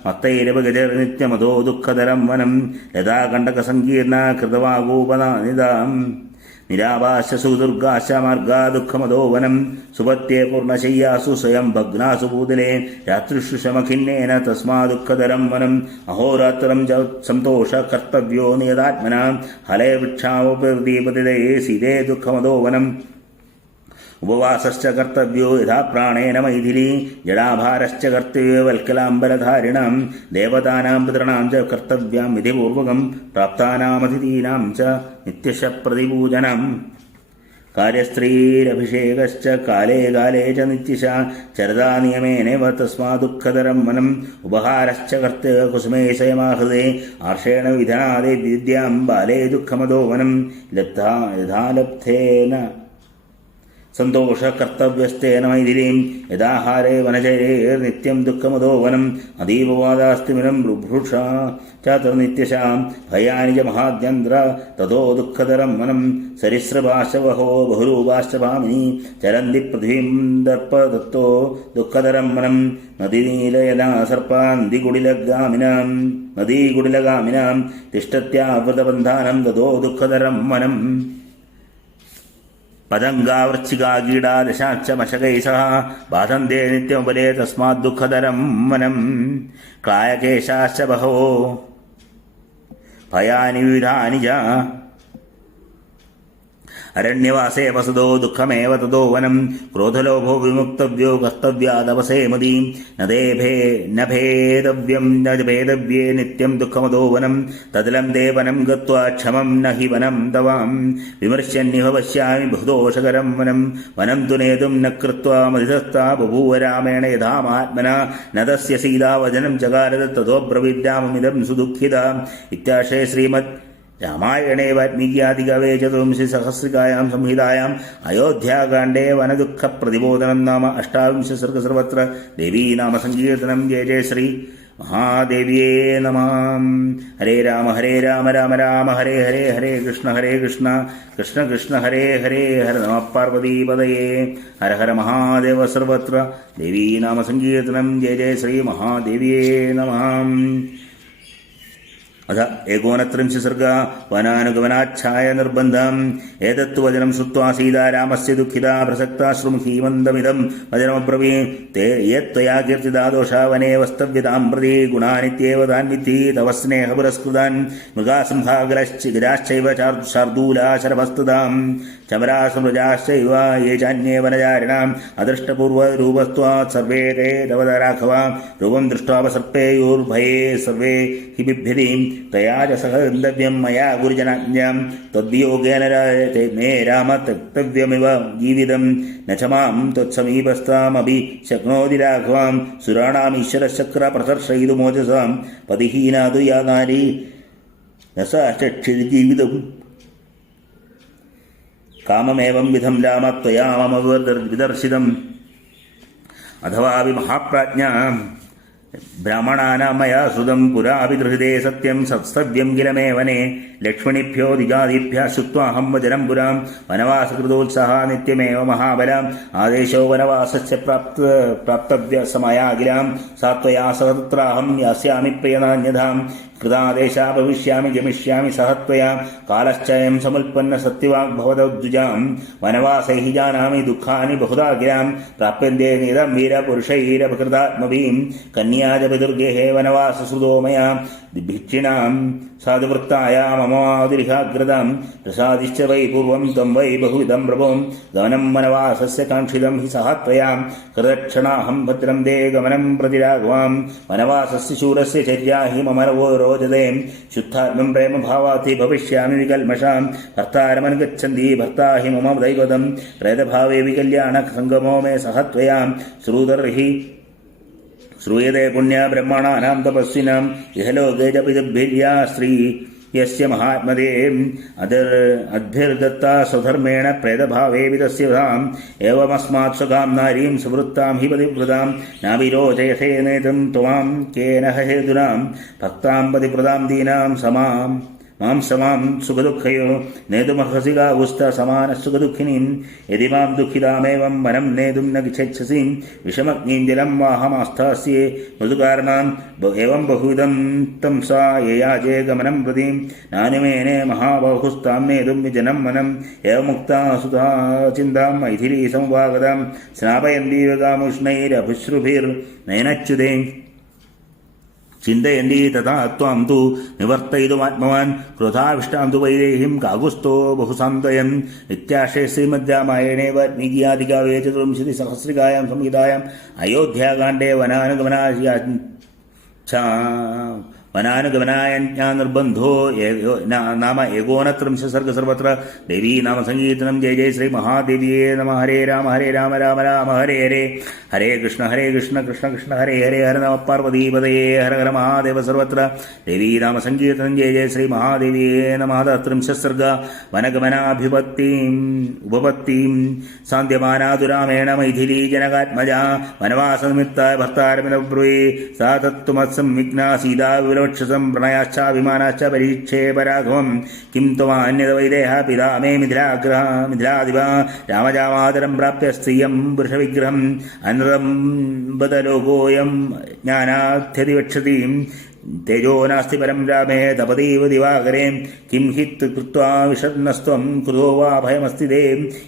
മത്തൈരവഗജർനിത്യമതോ ദുഃഖതരം വനം യഥാ കണ്ടക സങ്കീർണ കൃതവാഗോപനാനിതാം നിരാഭാസു ദുർഗാശ മാർഗാ ദുഃഖമതോ വനം സുപത്യേ പൂർണ്ണശയ്യാസു സ്വയം ഭഗ്നാസു ഭൂതലേ രാത്രിഷു ശമഖിന്നേന തസ്മാ ദുഃഖതരം വനം അഹോരാത്രം സന്തോഷ കർത്തവ്യോ നിയതാത്മന ഹലേ വൃക്ഷാവപതിപതിതേ സീതേ ദുഃഖമതോ വനം ഉപവാസശ്ച കർത്തവ്യോ യഥാ പ്രാണേന മൈഥിലീ ജഡാഭാരശ്ച കർത്തവ്യോ വൽക്കലാംബരധാരിണാം ദേവതാനാം പിതॄണാം ച കർത്തവ്യാം വിധിപൂർവകം പ്രാപ്താനാമതിഥീനാം ച നിത്യശ പ്രതിപൂജനം കാര്യസ്ത്രീരഭിഷേകശ്ച കാലേ കാലേ ച നിത്യശ ചരതാ നിയമേനേവ തസ്മാ ദുഃഖതരം വനം ഉപഹാരശ്ച കർത്തവ്യ കുസുമേ സ്വയമാഹൃതേ ആർഷേണ വിധനാദേ വിദ്യാം ബാലേ ദുഃഖമതോ വനം ലബ്ധാ യഥാ ലബ്ധേന സന്തോഷ കർത്തവ്യസ്തേന മൈഥിലീം യഥാഹാരേ വനചരേർനിത്യം ദുഃഖമതോ വനം അതീവവാദാസ്തിമിരം രുഭൃഷ ചാതുർനിത്യശാം ഭയാനി ച മഹാദ്യന്ത്ര തതോ ദുഃഖതരം വനം സരിസൃപാശവഹോ ബഹുരൂപാശ്ച ഭാമിനി ചരന്തി പൃഥ്വീം ദർപ്പദത്തോ ദുഃഖതരം വനം നദീനീലയനാ സർപ്പാന്തികുടിലഗാമിനാം തിഷ്ടത്യാവൃതബന്ധാനം തതോ ദുഃഖതരം വനം പതംഗാവൃശ്ചികാകീടാ ദശാശ്ച മശകൈ സഹ ബാധന്തേ നിത്യമുപലേ തസ്മാദ് ദുഃഖതരം വനം ക്ലായകേശാശ്ച ബഹവോ ഭയാനി വിവിധാനി ച അരണ്യവാസേ വസതോ ദുഃഖമേവ തതോ വനം ക്രോധലോഭോ വിമുക്തവ്യോ കർത്തവ്യാദവസേ മതി നഭേദവ്യം ഭേദവ്യേ നിത്യം ദുഃഖമതോ വനം തദലം ദേവനം ഗത്വാ ക്ഷമം ന ഹി വനം തവാം വിമർശ്യന്നിഹ പശ്യാമി ബഹുദോഷകരം വനം വനം തു നേതും ന കൃത്വാ മധിതസ്ഥാ ബഭൂവ രാമേണ യഥാമാത്മന ന തസ്യ സീതാവചനം ചകാരത തതോ ബ്രവീദ്രാമമിദം സുദുഃഖിത ഇത്യാശേ ശ്രീമദ് രാമായണേ വാൽമീകിയാദികവേ ചതുർവിംശതി സഹസ്രികായാം സംഹിതായാം അയോധ്യാകാണ്ഡേ വനദുഃഖ പ്രതിബോധനം നാമ അഷ്ടാവിംശ സർഗ സർവത്ര ദേവീ നാമ സങ്കീർത്തനം ജയ ജയ ശ്രീ മഹാദേവ്യേ നമഃ. ഹരേ രാമ രാമ രാമ ഹരേ ഹരേ ഹരേ കൃഷ്ണ കൃഷ്ണ കൃഷ്ണ ഹരേ ഹരേ ഹര നമ പാർവതീപതയേ ഹര ഹര മഹാദേവ സർവത്ര ദേവീ നാമ സങ്കീർത്തനം ജയ ജയ ശ്രീ മഹാദേവ്യേ നമഃ. അഥ ഏകോനത്രിംശ സർഗ വനാനുഗമനാച്ഛായ നിർബന്ധം ഏതത്തു വചനം ശ്രുത്വാ സീതാ രാമസ്യ ദുഃഖിതാ പ്രസക്താശ്രുമുഖീ മന്ദമിദം വചനമബ്രവീ തേ യത്വയാ കീർത്തിതാ ദോഷാ വനേ വസ്തവ്യതാം പ്രതി ഗുണാനിത്യേവ താൻ വിദ്ധി തവ സ്നേഹപുരസ്കൃതാൻ മൃഗാസിംഹാഗ്രാശ്ചൈവ ശാർദൂലാ ശരഭസ്തുതാം ചമരാസമൃജാശ്ചൈവ യേ ചാന്യേ വനചാരിണാം അദൃഷ്ടപൂർവരൂപസ്ത്വാത് സർവേ തേ തവ രൂപം ദൃഷ്ട്വാപസർപ്പേയുർഭയേ സർവേ ഹി ബിഭ്യതീം തയാ ച സഹ ഗന്ധവ്യം മയാ ഗുരുജനാജ്ഞാം ത്വദ്വിയോഗേന രാജത്തെ മേ രാമ തക്തവ്യമിവ ജീവിതം ന ച മാം ത്വത്സമീപസ്ഥാമഭി ശക്നോതി രാഘവാം സുരാണാമീശ്വരശക്ര പ്രസർഷയിതുമോജസാം പതിഹീനാതു യാ നാരീ ന സാക്ഷി ജീവിതം കാമമേവം വിധം രാമ ത്വയാ മമ വിദർശിതം അഥവാ മഹാപ്രാജ്ഞ ബ്രാഹ്മണാനാം മയാ ശ്രുതം പുരാപി ഹൃദേ സത്യം സത്സവ്യം കില മേ വനേ ലക്ഷ്മണിഭ്യോ ദിഗാദിഭ്യഃ ശ്രുത്വാഹം വചനം പുരാം വനവാസകൃതോത്സാഹ നിത്യമേവ മഹാബലാം ആദേശോ വനവാസസ്യ പ്രാപ്തവ്യ സമയാഖിലാം സാത്വയാ സഹത്രാഹം യാസ്യാമി പ്രിയനാന്യഥാം കൃതാദേശാ ഭവിഷ്യാമി ഗമിഷ്യാമി സഹത്വയാ കാലശ്ചയം സമുൽപ്പന്ന സത്യവാഗ്ഭവദ്വിജാം വനവാസൈ ജാനാമി ദുഃഖാനി ബഹുധാഖിലാം പ്രാപ്യന്തേ നിതം വീരപുരുഷൈരപകൃതാത്മഭീം കന്യാജ പിതൃഗേഹേ വനവാസസുതോ മയാ ഭിക്ഷിണാം സാധുവൃത്തായാ മമാതിരിഹാഗ്രതാം പ്രസാദിശ്ച വൈ പൂർവം ത്വം വൈ ബഹുവിധം പ്രഭോം ഗമനം വനവാസസ്യ കാക്ഷിതം ഹി സഹത്വയാം കൃതക്ഷണാഹം ഭദ്രം ദേ ഗമനം പ്രതി രാഘവാം വനവാസസ്യ ശൂരസ്യ ചര്യാ ഹി മമ രോചതേ ശുദ്ധാത്മം പ്രേമഭാവാത്തി ഭവിഷ്യാമി വികൽമഷാം ഭർത്താരമനുഗച്ഛന്തി ഭർത്താ ഹി മമ ദൈവതം പ്രേതഭാവേ വികല്യാണ സംഗമോ മേ സഹത്വയാം ശ്രുതർഹി ശ്രൂയതേ പുണ്യ ബ്രഹ്മണാനാം തപസ്വിനാം ഇഹലോകേ ച പിതൃഭിര്യാ ശ്രീ യസ്യ മഹാത്മതേ അദ്ഭിർദത്താ സ്വധർമ്മേണ പ്രേതഭാവേ വിതസ്യതാം ഏവമസ്മാത് സ്വകാം നാരീം സുവൃത്താം ഹി പതിവ്രതാം നാവിരോചയസേ നേതും ത്വാം കേന ഹേതുനാം ഭക്താം പതിവ്രതാം ദീനാം സമാം മാം സമാം സുഖദുഃഖയോ നേതുമർഹസി ഗാഗുസ്ത സമാന സുഖദുഃഖിനീം യതി മാം ദുഃഖിതാമേവം വനം നേതും ന ഗച്ഛസി വിഷമഗ്നീം ജലം വാഹമാസ്ഥാസ്യേ മൃദുകാരണാം ഏവം ബഹുവിധം തം സാ യയാജേ ഗമനം പ്രതി നാനുമേനെ മഹാബാഹുസ്താം നേതും വിജനം വനം ഏവമുക്താ സുതാ ചിന്താം മൈഥിലീ സംവാഗതാം സ്നാപയന്തീവ കാമുഷ്ണൈരഭിശ്രുഭിർനയനച്യുതേ ചിന്തയന്തി തഥാ ത്വാം തു നിവർത്തയിതുമാത്മവാൻ ക്രോധാവിഷ്ടാം തു വൈദേഹിം കാകുസ്തോ ബഹുസാന്തയൻ നിത്യാശേ ശ്രീമദ്രാമായണേ വാൽമീകിയാധികാവേ ചതുർവിംശതി സഹസ്രികായാം സംഹിതായാം അയോധ്യാകാണ്ഡേ വനാനുഗമനായ നിർബന്ധോ നാമ ഏകോനത്രിംശ സർഗ സർവത്ര ദേവീ നാമ സങ്കീർത്തനം ജയ ജയ ശ്രീ മഹാദേവിയേ നമ ഹരേ രാമ രാമ രാമ ഹരേ ഹരേ ഹരേ കൃഷ്ണ കൃഷ്ണ കൃഷ്ണ ഹരേ ഹരേ ഹര നമ പാർവതീപതയേ ഹര ഹര മഹാദേവ സർവത്ര ദേവീ നാമ സങ്കീർത്തനം ജയ ജയ ശ്രീ മഹാദേവിയേ നമ ത്രിംശ സർഗ വനഗമനാഭിപത്തീം ഉപപത്തീം സാന്ധ്യമാനാതുരാമേണ മൈഥിലീ ജനകാത്മജ വനവാസനിമിത്തായ ഭർത്താരമിതബ്രുവേ സാ തത്വമത്സംവിഘ്നാ സീതാ വിലോക്ഷസം പ്രണയാശ്ചാഭിമാനാശ്ച പരീക്ഷേ പരാഘവം കിം ത്വമാന്യത വൈദേഹ പിതാ മേ മിഥിലാധിപ രാമജാമാതരം പ്രാപ്യ സ്ത്രീയം പുരുഷവിഗ്രഹം അനൃതം ബദലോകോയം ജ്ഞാനാധ്യതിവക്ഷതി തേജോ നാസ്തി പരം രാമേ തപതീവ ദിവാകരേ കിം ഹി കൃത്വാ വിഷണ്ണസ്ത്വം കൃതോ വാ ഭയമസ്തി തേ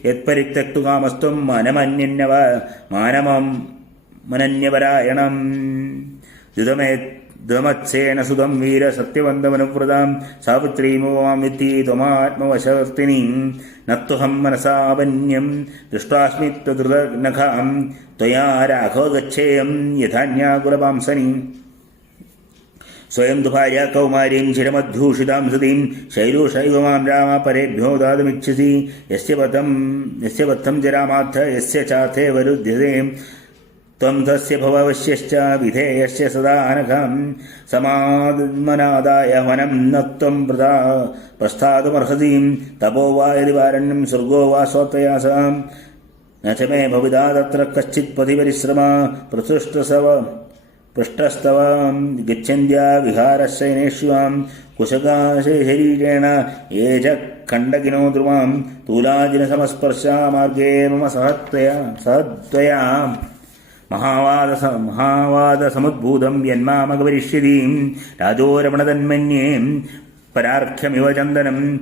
യത്പരിത്യക്തു കാമസ്ത്വം മനന്യപരായണം ദ്വമത്സേന സുതം വീര സത്യവന്തമനുവ്രതാം സാവിത്രീമുവാം വിദ്ധി ത്വമാത്മവശവർത്തിനീം നത്വഹം മനസാവന്യം ദൃഷ്ടാസ്മി ത്വദൃതനഖാം ത്വയാ രാഘവ ഗച്ഛേയം യഥാന്യാകുലപാംസനി സ്വയം ദുഭാര്യ കൗമാരീം ചിരമദ്ഭൂഷിതാം സതീം ശൈലൂഷൈവ മാം രാമ പരേഭ്യോ ദാതുമിച്ഛസി യസ്യ പഥം ജരാമാർത്ഥ യസ്യ ചാർത്ഥേ വരുദ്ധ്യതേ ത്വം തസ്യ ഭവവശ്യശ്ച വിധേയശ്ച സദാ അനഘം സമാത്മനാദായ വനം ന ത്വം പ്രസ്ഥാതുമർഹസീം തപോ വാ യദി വാരണ്യം സ്വർഗോ വാ സ്വത്വയാസാം ന ച മേ ഭവിതാ തത്ര കശ്ചിത് പതിപരിശ്രമ പൃഷ്ടസ്തവ ഗച്ഛന്ത്യാ വിഹാരശയനേഷ്വാം കുശകാശരീരേണ യേ ച ഖണ്ഡകിനോ ധ്രുവാം തൂലാജിനസമസ്പർശാ മാർഗേ മമ സഹത്വയാ മഹാവാദസമുദ്ഭൂതം യന്മാമകവരിഷ്യതീം രാജോരമണതന്മന്യേ പരാർഘ്യമിവ ചന്ദനം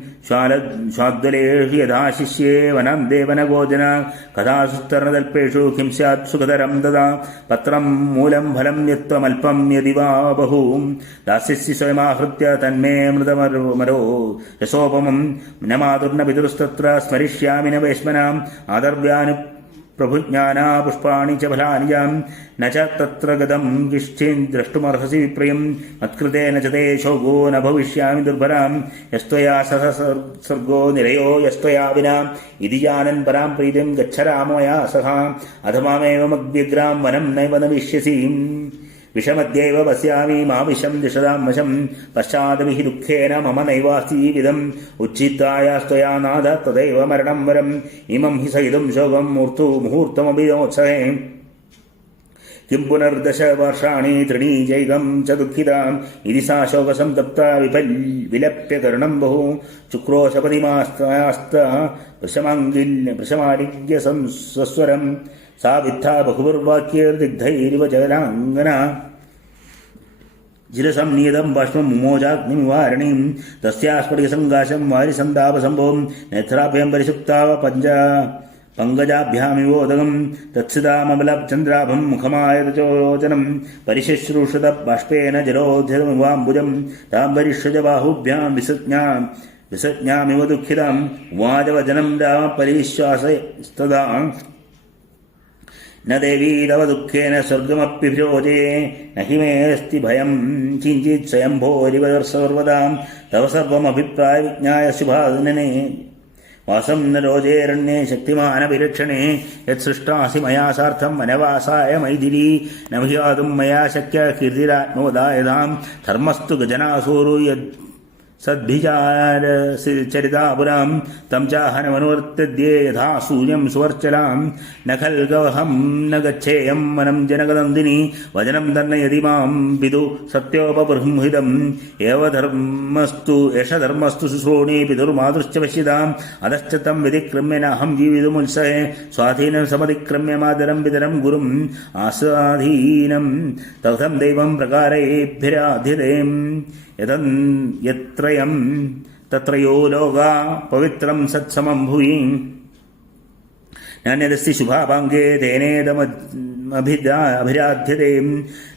ശ്വാദ്വലേഷു യഥാ ശിഷ്യേ വനം ദേവനഗോജന കഥാസുസ്തരണതൽപേഷു കിം സ്യാത് സുഖതരം തഥാ പത്രം മൂലം ഫലം യത്വമൽപം യദി വാ ബഹൂ ദാസ്യസി സ്വയമാഹൃത്യ തന്മേ മൃതമരോ രസോപമം ന മാതുർന പിതൃസ്തത്ര സ്മരിഷ്യാമി ന വൈശ്മനാം ആദർവ്യാനു പ്രഭുജ്ഞാനാ പുഷ്പാണി ച ഫലാനിയാം ന ച തത്ര ഗതം കിഷ്ഠിൻ ദ്രഷ്ടുമർഹസി വിപ്രിയം മത്കൃതേന ച തേ ശോകോ ന ഭവിഷ്യാമി ദുർഭരാം യസ്ത്വയാ സഹ സർഗോ നിരയോ യസ്ത്വയാ വിനാ ഇതി ജാനൻ പരാം പ്രീതിം ഗച്ഛ രാമോയാ സഹ അധമാമേവമഗ്നിഗ്രാം വനം നൈവ നവിഷ്യസി വിഷമദ്യൈവ പശ്യാമി മാ വിഷം ദിഷതാം വശം പശ്ചാത്തപിഹി ദുഃഖേന മമ നൈവാസ്തി വിധം ഉച്ഛിത്തായാസ്ത്വയാ നാഥ തദൈവ മരണം വരം ഇമം ഹി സഹിതം ശോകം മുഹൂർത്തമഭിനോത്സഹേ കിം പുനർദശ വർഷാണി തൃണീജൈകം ച ദുഃഖിതാം ഇതി സാ ശോകസംതപ്ത വിലപ്യ കർണം ബഹു ചുക്രോശപതിമാസ്ത വൃഷമാലിംഗ്യ സസ്വരം സാ വിദ്ധാ ബഹുർവാക്യൈർദിഗ്ധൈരിവ ജലാംഗന ജിരസംനീതം ബാഷ്പം മുമോജാഗ്നിവാരണീം തസ്യാസ്ഫടികസംകാശം വാരിസന്താപസംഭവം നേത്രാഭ്യം പരിസുപ്താവ പങ്കജാഭ്യാമിവോദകം തത്സിതാമലചന്ദ്രാഭം മുഖമായതചോചനം പരിശുശ്രൂഷത ബാഷ്പേന ജലോദ്ധിതമിവാംബുജം താം പരിഷ്യജ ബാഹുഭ്യാം വിസജ്ഞാമിവ ദുഃഖിതാം വാചവചനം രാമ പരീശ്വാസസ്തദാ ന ദേവീ തവ ദുഃഖേന സ്വർഗമപ്യഭിരോചേ ന ഹി മേസ്തി ഭയം കിഞ്ചിത് സ്വയംഭോരിവർ സർവദാം തവ സർവമഭിപ്രായ വിജ്ഞായ ശുഭാദിനേ വാസം ന രോചേരണ്യേ ശക്തിമാനവിലക്ഷണേ യത് സൃഷ്ടാസി മയാ സാർത്ഥം വനവാസായ മൈഥിലീ ന വിഹാതും മയാ ശക്യ കീർത്തിരാത്മോദായതാം ധർമ്മസ്തു ഗജനാസൂരു സദ്ഭിചാരചരിതാപുരാം തം ചാഹനമനുവർത്തദ്യേ യഥാ സൂര്യം സുവർച്ചലാം ന ഖൽഗവഹം ന ഗച്ഛേയം വനം ജനകനന്ദിനി വചനം തന്നെ യതി മാം പിതു സത്യോപബൃംഹിതം ഏവധർമ്മസ്തു യശധർമ്മസ്തു ശുശ്രൂണി പിതുർമാതൃശ്ച പശ്യതാം അധശ്ച തം വ്യതിക്രമ്യ നാഹം ജീവിതുമുത്സഹേ സ്വാധീനം സമതിക്രമ്യ മാതരം പിതരം ഗുരും ആസ്വാധീനം തഥം ദൈവം പ്രകാരേഭ്യരാധ്യതേം യത്രയം തത്രയോ ലോകാ പവിത്രം സത്സമം ഭുവി നാന്യദസ്തി ശുഭാപാംഗേ തേനേദമഭിരാധ്യതേ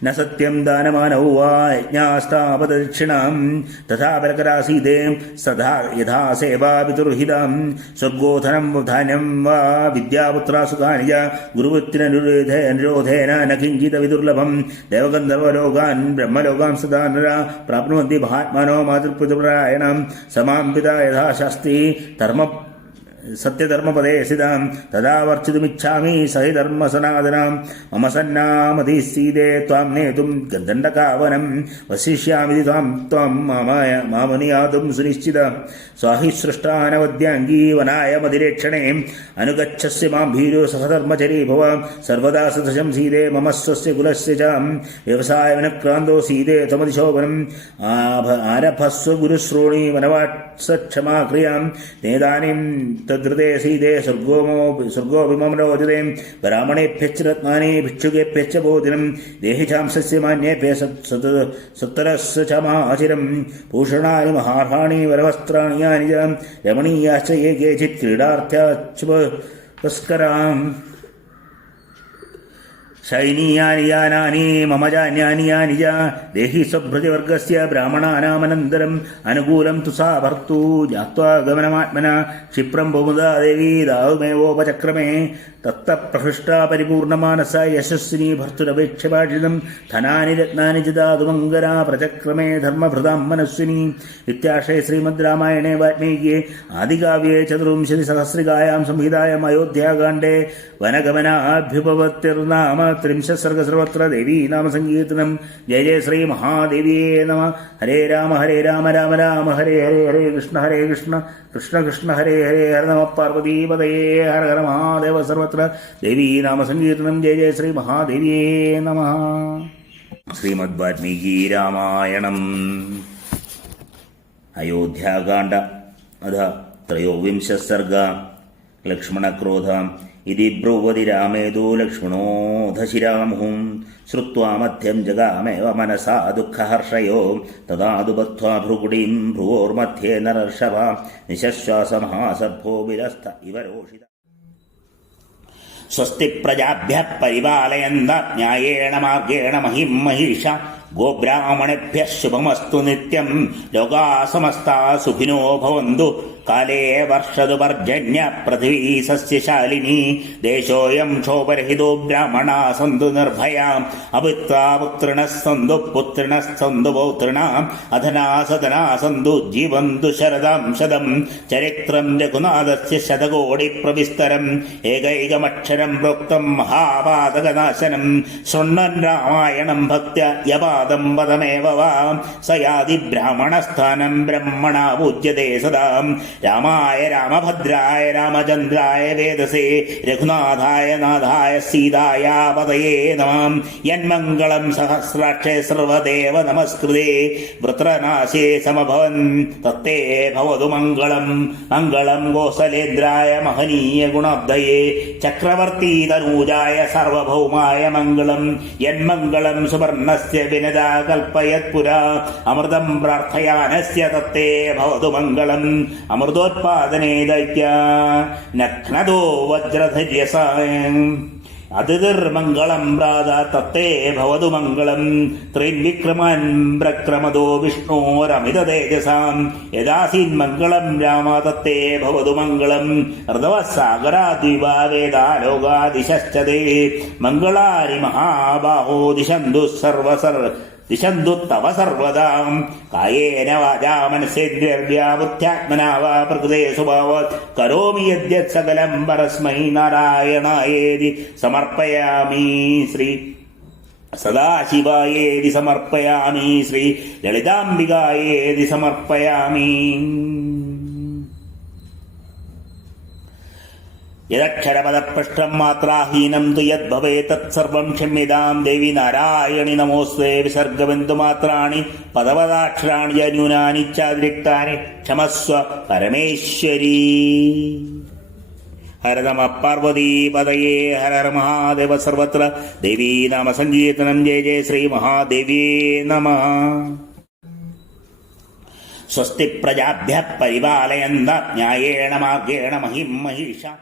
ന സത്യം ദാനമാനോ വാ യജ്ഞാസ്താപദക്ഷിണാം തഥാ പരകരാസീതേ സദാ യഥാ സേവാ പിതുർഹിതാം സ്വർഗോധനം ധാന്യം വാ വിദ്യാപുത്രാസുഖാനി ച ഗുരുവൃത്തിനനുരോധേന ന കിഞ്ചിത വിദുർലഭം ദേവഗന്ധർവലോകാൻ ബ്രഹ്മലോകാൻ സദാ നരാ പ്രാപ്നുവന്തി മഹാത്മാനോ മാതൃപിതൃപരായണം സമാം പിതാ യഥാ ശാസ്ത്രീ ധർമ്മ സത്യധർമ്മപദേ സിതാം തഥാ വർച്ചിതുമിച്ഛാമി സഹി ധർമ്മസനാതനാം മമ സന്നാമധീസീദേ ത്വാം നേതും ഗന്ധണ്ഡകാവനം വസിഷ്യാമിതി ത്വാം മാമനിയാതും സുനിശ്ചിത സ്വാഹി സൃഷ്ടാനവദ്യാംഗീ വനായ മതിരേക്ഷണേ അനുഗച്ഛസ്യ മാം ഭീരോ സഹധർമ്മചരീ ഭവ സർവദാ സദൃശം സീദേ മമ സ്വസ്യ കുലസ്യ ച വ്യവസായവിനക്രാന്തോ സീദേ ത്വമതിശോഭനം ആരഭസ്വ ഗുരുശ്രോണി വനവാത്സക്ഷമാ ക്രിയാം നേതാനിം തദ്രുതേ സീതേ സ്വർഗോഭിമോചതേ ബ്രാഹ്മണേഭ്യശ്ച രത്നാനി ഭിക്ഷുകേഭ്യശ്ച ഭോജനം ദേഹി ചാംസസ്യ മാന്യേഭ്യ സത്തരസ്യ ചമാചിരം ഭൂഷണാനി മഹാർഹാണി വരവസ്ത്രാണി യാനി ച രമണീയാശ്ച യേ കേചിത് ക്രീഡാർത്ഥ്യാശ്ചുപസ്കരാം ശൈനീയാനി യാനാനി മമ ജാന്യാനി യാനി ച ദേഹി സ്വഭൃതിവർഗസ്യ ബ്രാഹ്മണാനാമനന്തരം അനുകൂലം തു സാ ഭർത്തൂ ജ്ഞാത്വാ ഗമനമാത്മന ക്ഷിപ്രം ബഹുമതാ ദേവീ ദാവുമേവോപചക്രമേ തത്തപ്രഹൃഷ്ടാ പരിപൂർണമാനസ യശസ്വിനി ഭർത്തുരപേക്ഷഭാഷിതം ധനാനി രത്നാനി ച ദാതു മംഗലാ പ്രചക്രമേ ധർമ്മഭൃതാം മനസ്വിനി ഇത്യാശേ ശ്രീമദ് രാമായണേ വാൽമീകിയെ ആദികാവ്യേ ചതുർവിംശതിസഹസ്രികായാം സംഹിതായാം അയോധ്യാകാണ്ഡേ വനഗമനാഭ്യുപപത്തിർനാമ ത്രിംശസർഗ സർവത്ര ദേവീ നാമസങ്കീർത്തനം ജയ ജയ ശ്രീ മഹാദേവിയേ നമ ഹരേ രാമ രാമ രാമ ഹരേ ഹരേ ഹരേ കൃഷ്ണ കൃഷ്ണ കൃഷ്ണ ഹരേ ഹരേ ഹര നമ പാർവതീപതയേ ഹര ഹര മഹാദേവ സർവത്ര ദേവീ നാമസങ്കീർത്തനം ജയ ജയ ശ്രീ മഹാദേവിയേ നമ. ശ്രീമദ് വാൽമീകി രാമായണം അയോധ്യാകാണ്ഡ അഥ ത്രയോവിംശ സർഗ ലക്ഷ്മണക്രോധ ഇതി ബ്രുവതി രാമേതു ലക്ഷ്മണോധശിരാമുഹും ശ്രുത്വാ മധ്യം ജഗാമേവ മനസാ ദുഃഖഹർഷയോ തദാതു ബദ്ധ്വാ ഭ്രുകുടീം ഭ്രുവോർമധ്യേ നരർഷഭ നിശ്വാസമഹാസർഭോ വിരസ്ത ഇവ രോഷിത. സ്വസ്തി പ്രജാഭ്യഃ പരിപാലയന്താം ന്യായേണ മാർഗേണ മഹിം മഹീഷ ഗോബ്രാഹ്മണേഭ്യഃ ശുഭമസ്തു നിത്യം ലോകാ സമസ്താ സുഖിനോ ഭവന്തു കാലേ വർഷതു പർജന്യ പൃഥിവീ സസ്യശാലിനി ദേശോയം ക്ഷോഭരഹിതോ ബ്രാഹ്മണാ സന്തു നിർഭയാ അപിത്വാ പുത്രിണഃ സന്തു പുത്രിണഃ സന്തു പൗത്രിണാം അധനാ സദനാ സന്തു ജീവന്തു ശരദാം ശതം ചരിത്രം രഘുനാഥസ്യ ശതകോടി പ്രവിസ്തരം ഏകൈകമക്ഷരം പ്രോക്തം മഹാപാതകനാശനം ശൃണ്വൻ രാമായണം ഭക്ത്യാ യപാദം പദമേവ വാ സ യാതി ബ്രാഹ്മണസ്ഥാനം ബ്രഹ്മണാ പൂജ്യതേ സദാ. രാമായ രാമഭദ്രായ രാമചന്ദ്രായ വേദസേ രഘുനാഥായ നാഥായ സീതായ പതയേ നമഃ. യന്മംഗളം സഹസ്രാക്ഷേ സർവദേവ നമസ്കൃതേ വൃത്രനാശേ സമഭവൻ തത്തേ ഭവതു മംഗളം. മംഗളം കോസലേന്ദ്രായ മഹനീയ ഗുണാബ്ധയേ ചക്രവർത്തി തനൂജായ സാർവഭൗമായ മംഗളം. യന്മംഗളം സുവർണസ്യ വിനദാ കൽപ്പയത്പുരാ അമൃതം പ്രാർത്ഥയാനസ്യ തത്തേ ഭവതു മംഗളം. അമൃതോത്പാദനേ ദൈത്യ നഘ്നദോ വജ്രധര്യസായ അതിർമംഗളം പ്രാത തത്തേ ഭവതു മംഗളം. ത്രിവിക്രമാൻ പ്രക്രമദോ വിഷ്ണോരമിത തേജസാം യദാസീൻ മംഗളം രാമ തത്തേ ഭവതു മംഗളം. ഋതവസാഗരാദ്വിവാ വേദാലോകാദിശശ്ചതേ മംഗളാനി മഹാബാഹോ ദിശന്തു ദിശന്തു തവ സർവദാം. കായേന വാചാ മനസേന്ദ്രിയർവാ ബുദ്ധ്യാത്മനാ വാ പ്രകൃതേ സ്വഭാവാത് കരോമി യദ്യത് സകലം പരസ്മൈ നാരായണായേതി സമർപ്പയാമി. ശ്രീ സദാശിവായേതി സമർപ്പയാമി, ശ്രീ ലളിതാംബികായേതി സമർപ്പയാമി. യദക്ഷരപദപൃഷ്ടം മാത്രാഹീനം തു യദ്ഭവേത് തത്സർവം ക്ഷമ്യതാം ദേവി നാരായണി നമോസ്തേ. വിസർഗബിന്ദുമാത്രാണി പദപദാക്ഷരാണി ന്യൂനാനി ചാതിരിക്താനി ക്ഷമസ്വ പരമേശ്വരീ. ഹര നമ പാർവതീപതയേ ഹര ഹര മഹാദേവ. സർവത്ര ദേവീ നാമ സങ്കീർത്തനം. ജയ ജയ ശ്രീ മഹാദേവ്യേ നമഃ. സ്വസ്തി പ്രജാഭ്യഃ പരിപാലയന്താ ന്യായേണ മാർഗേണ മഹിം മഹിഷാ.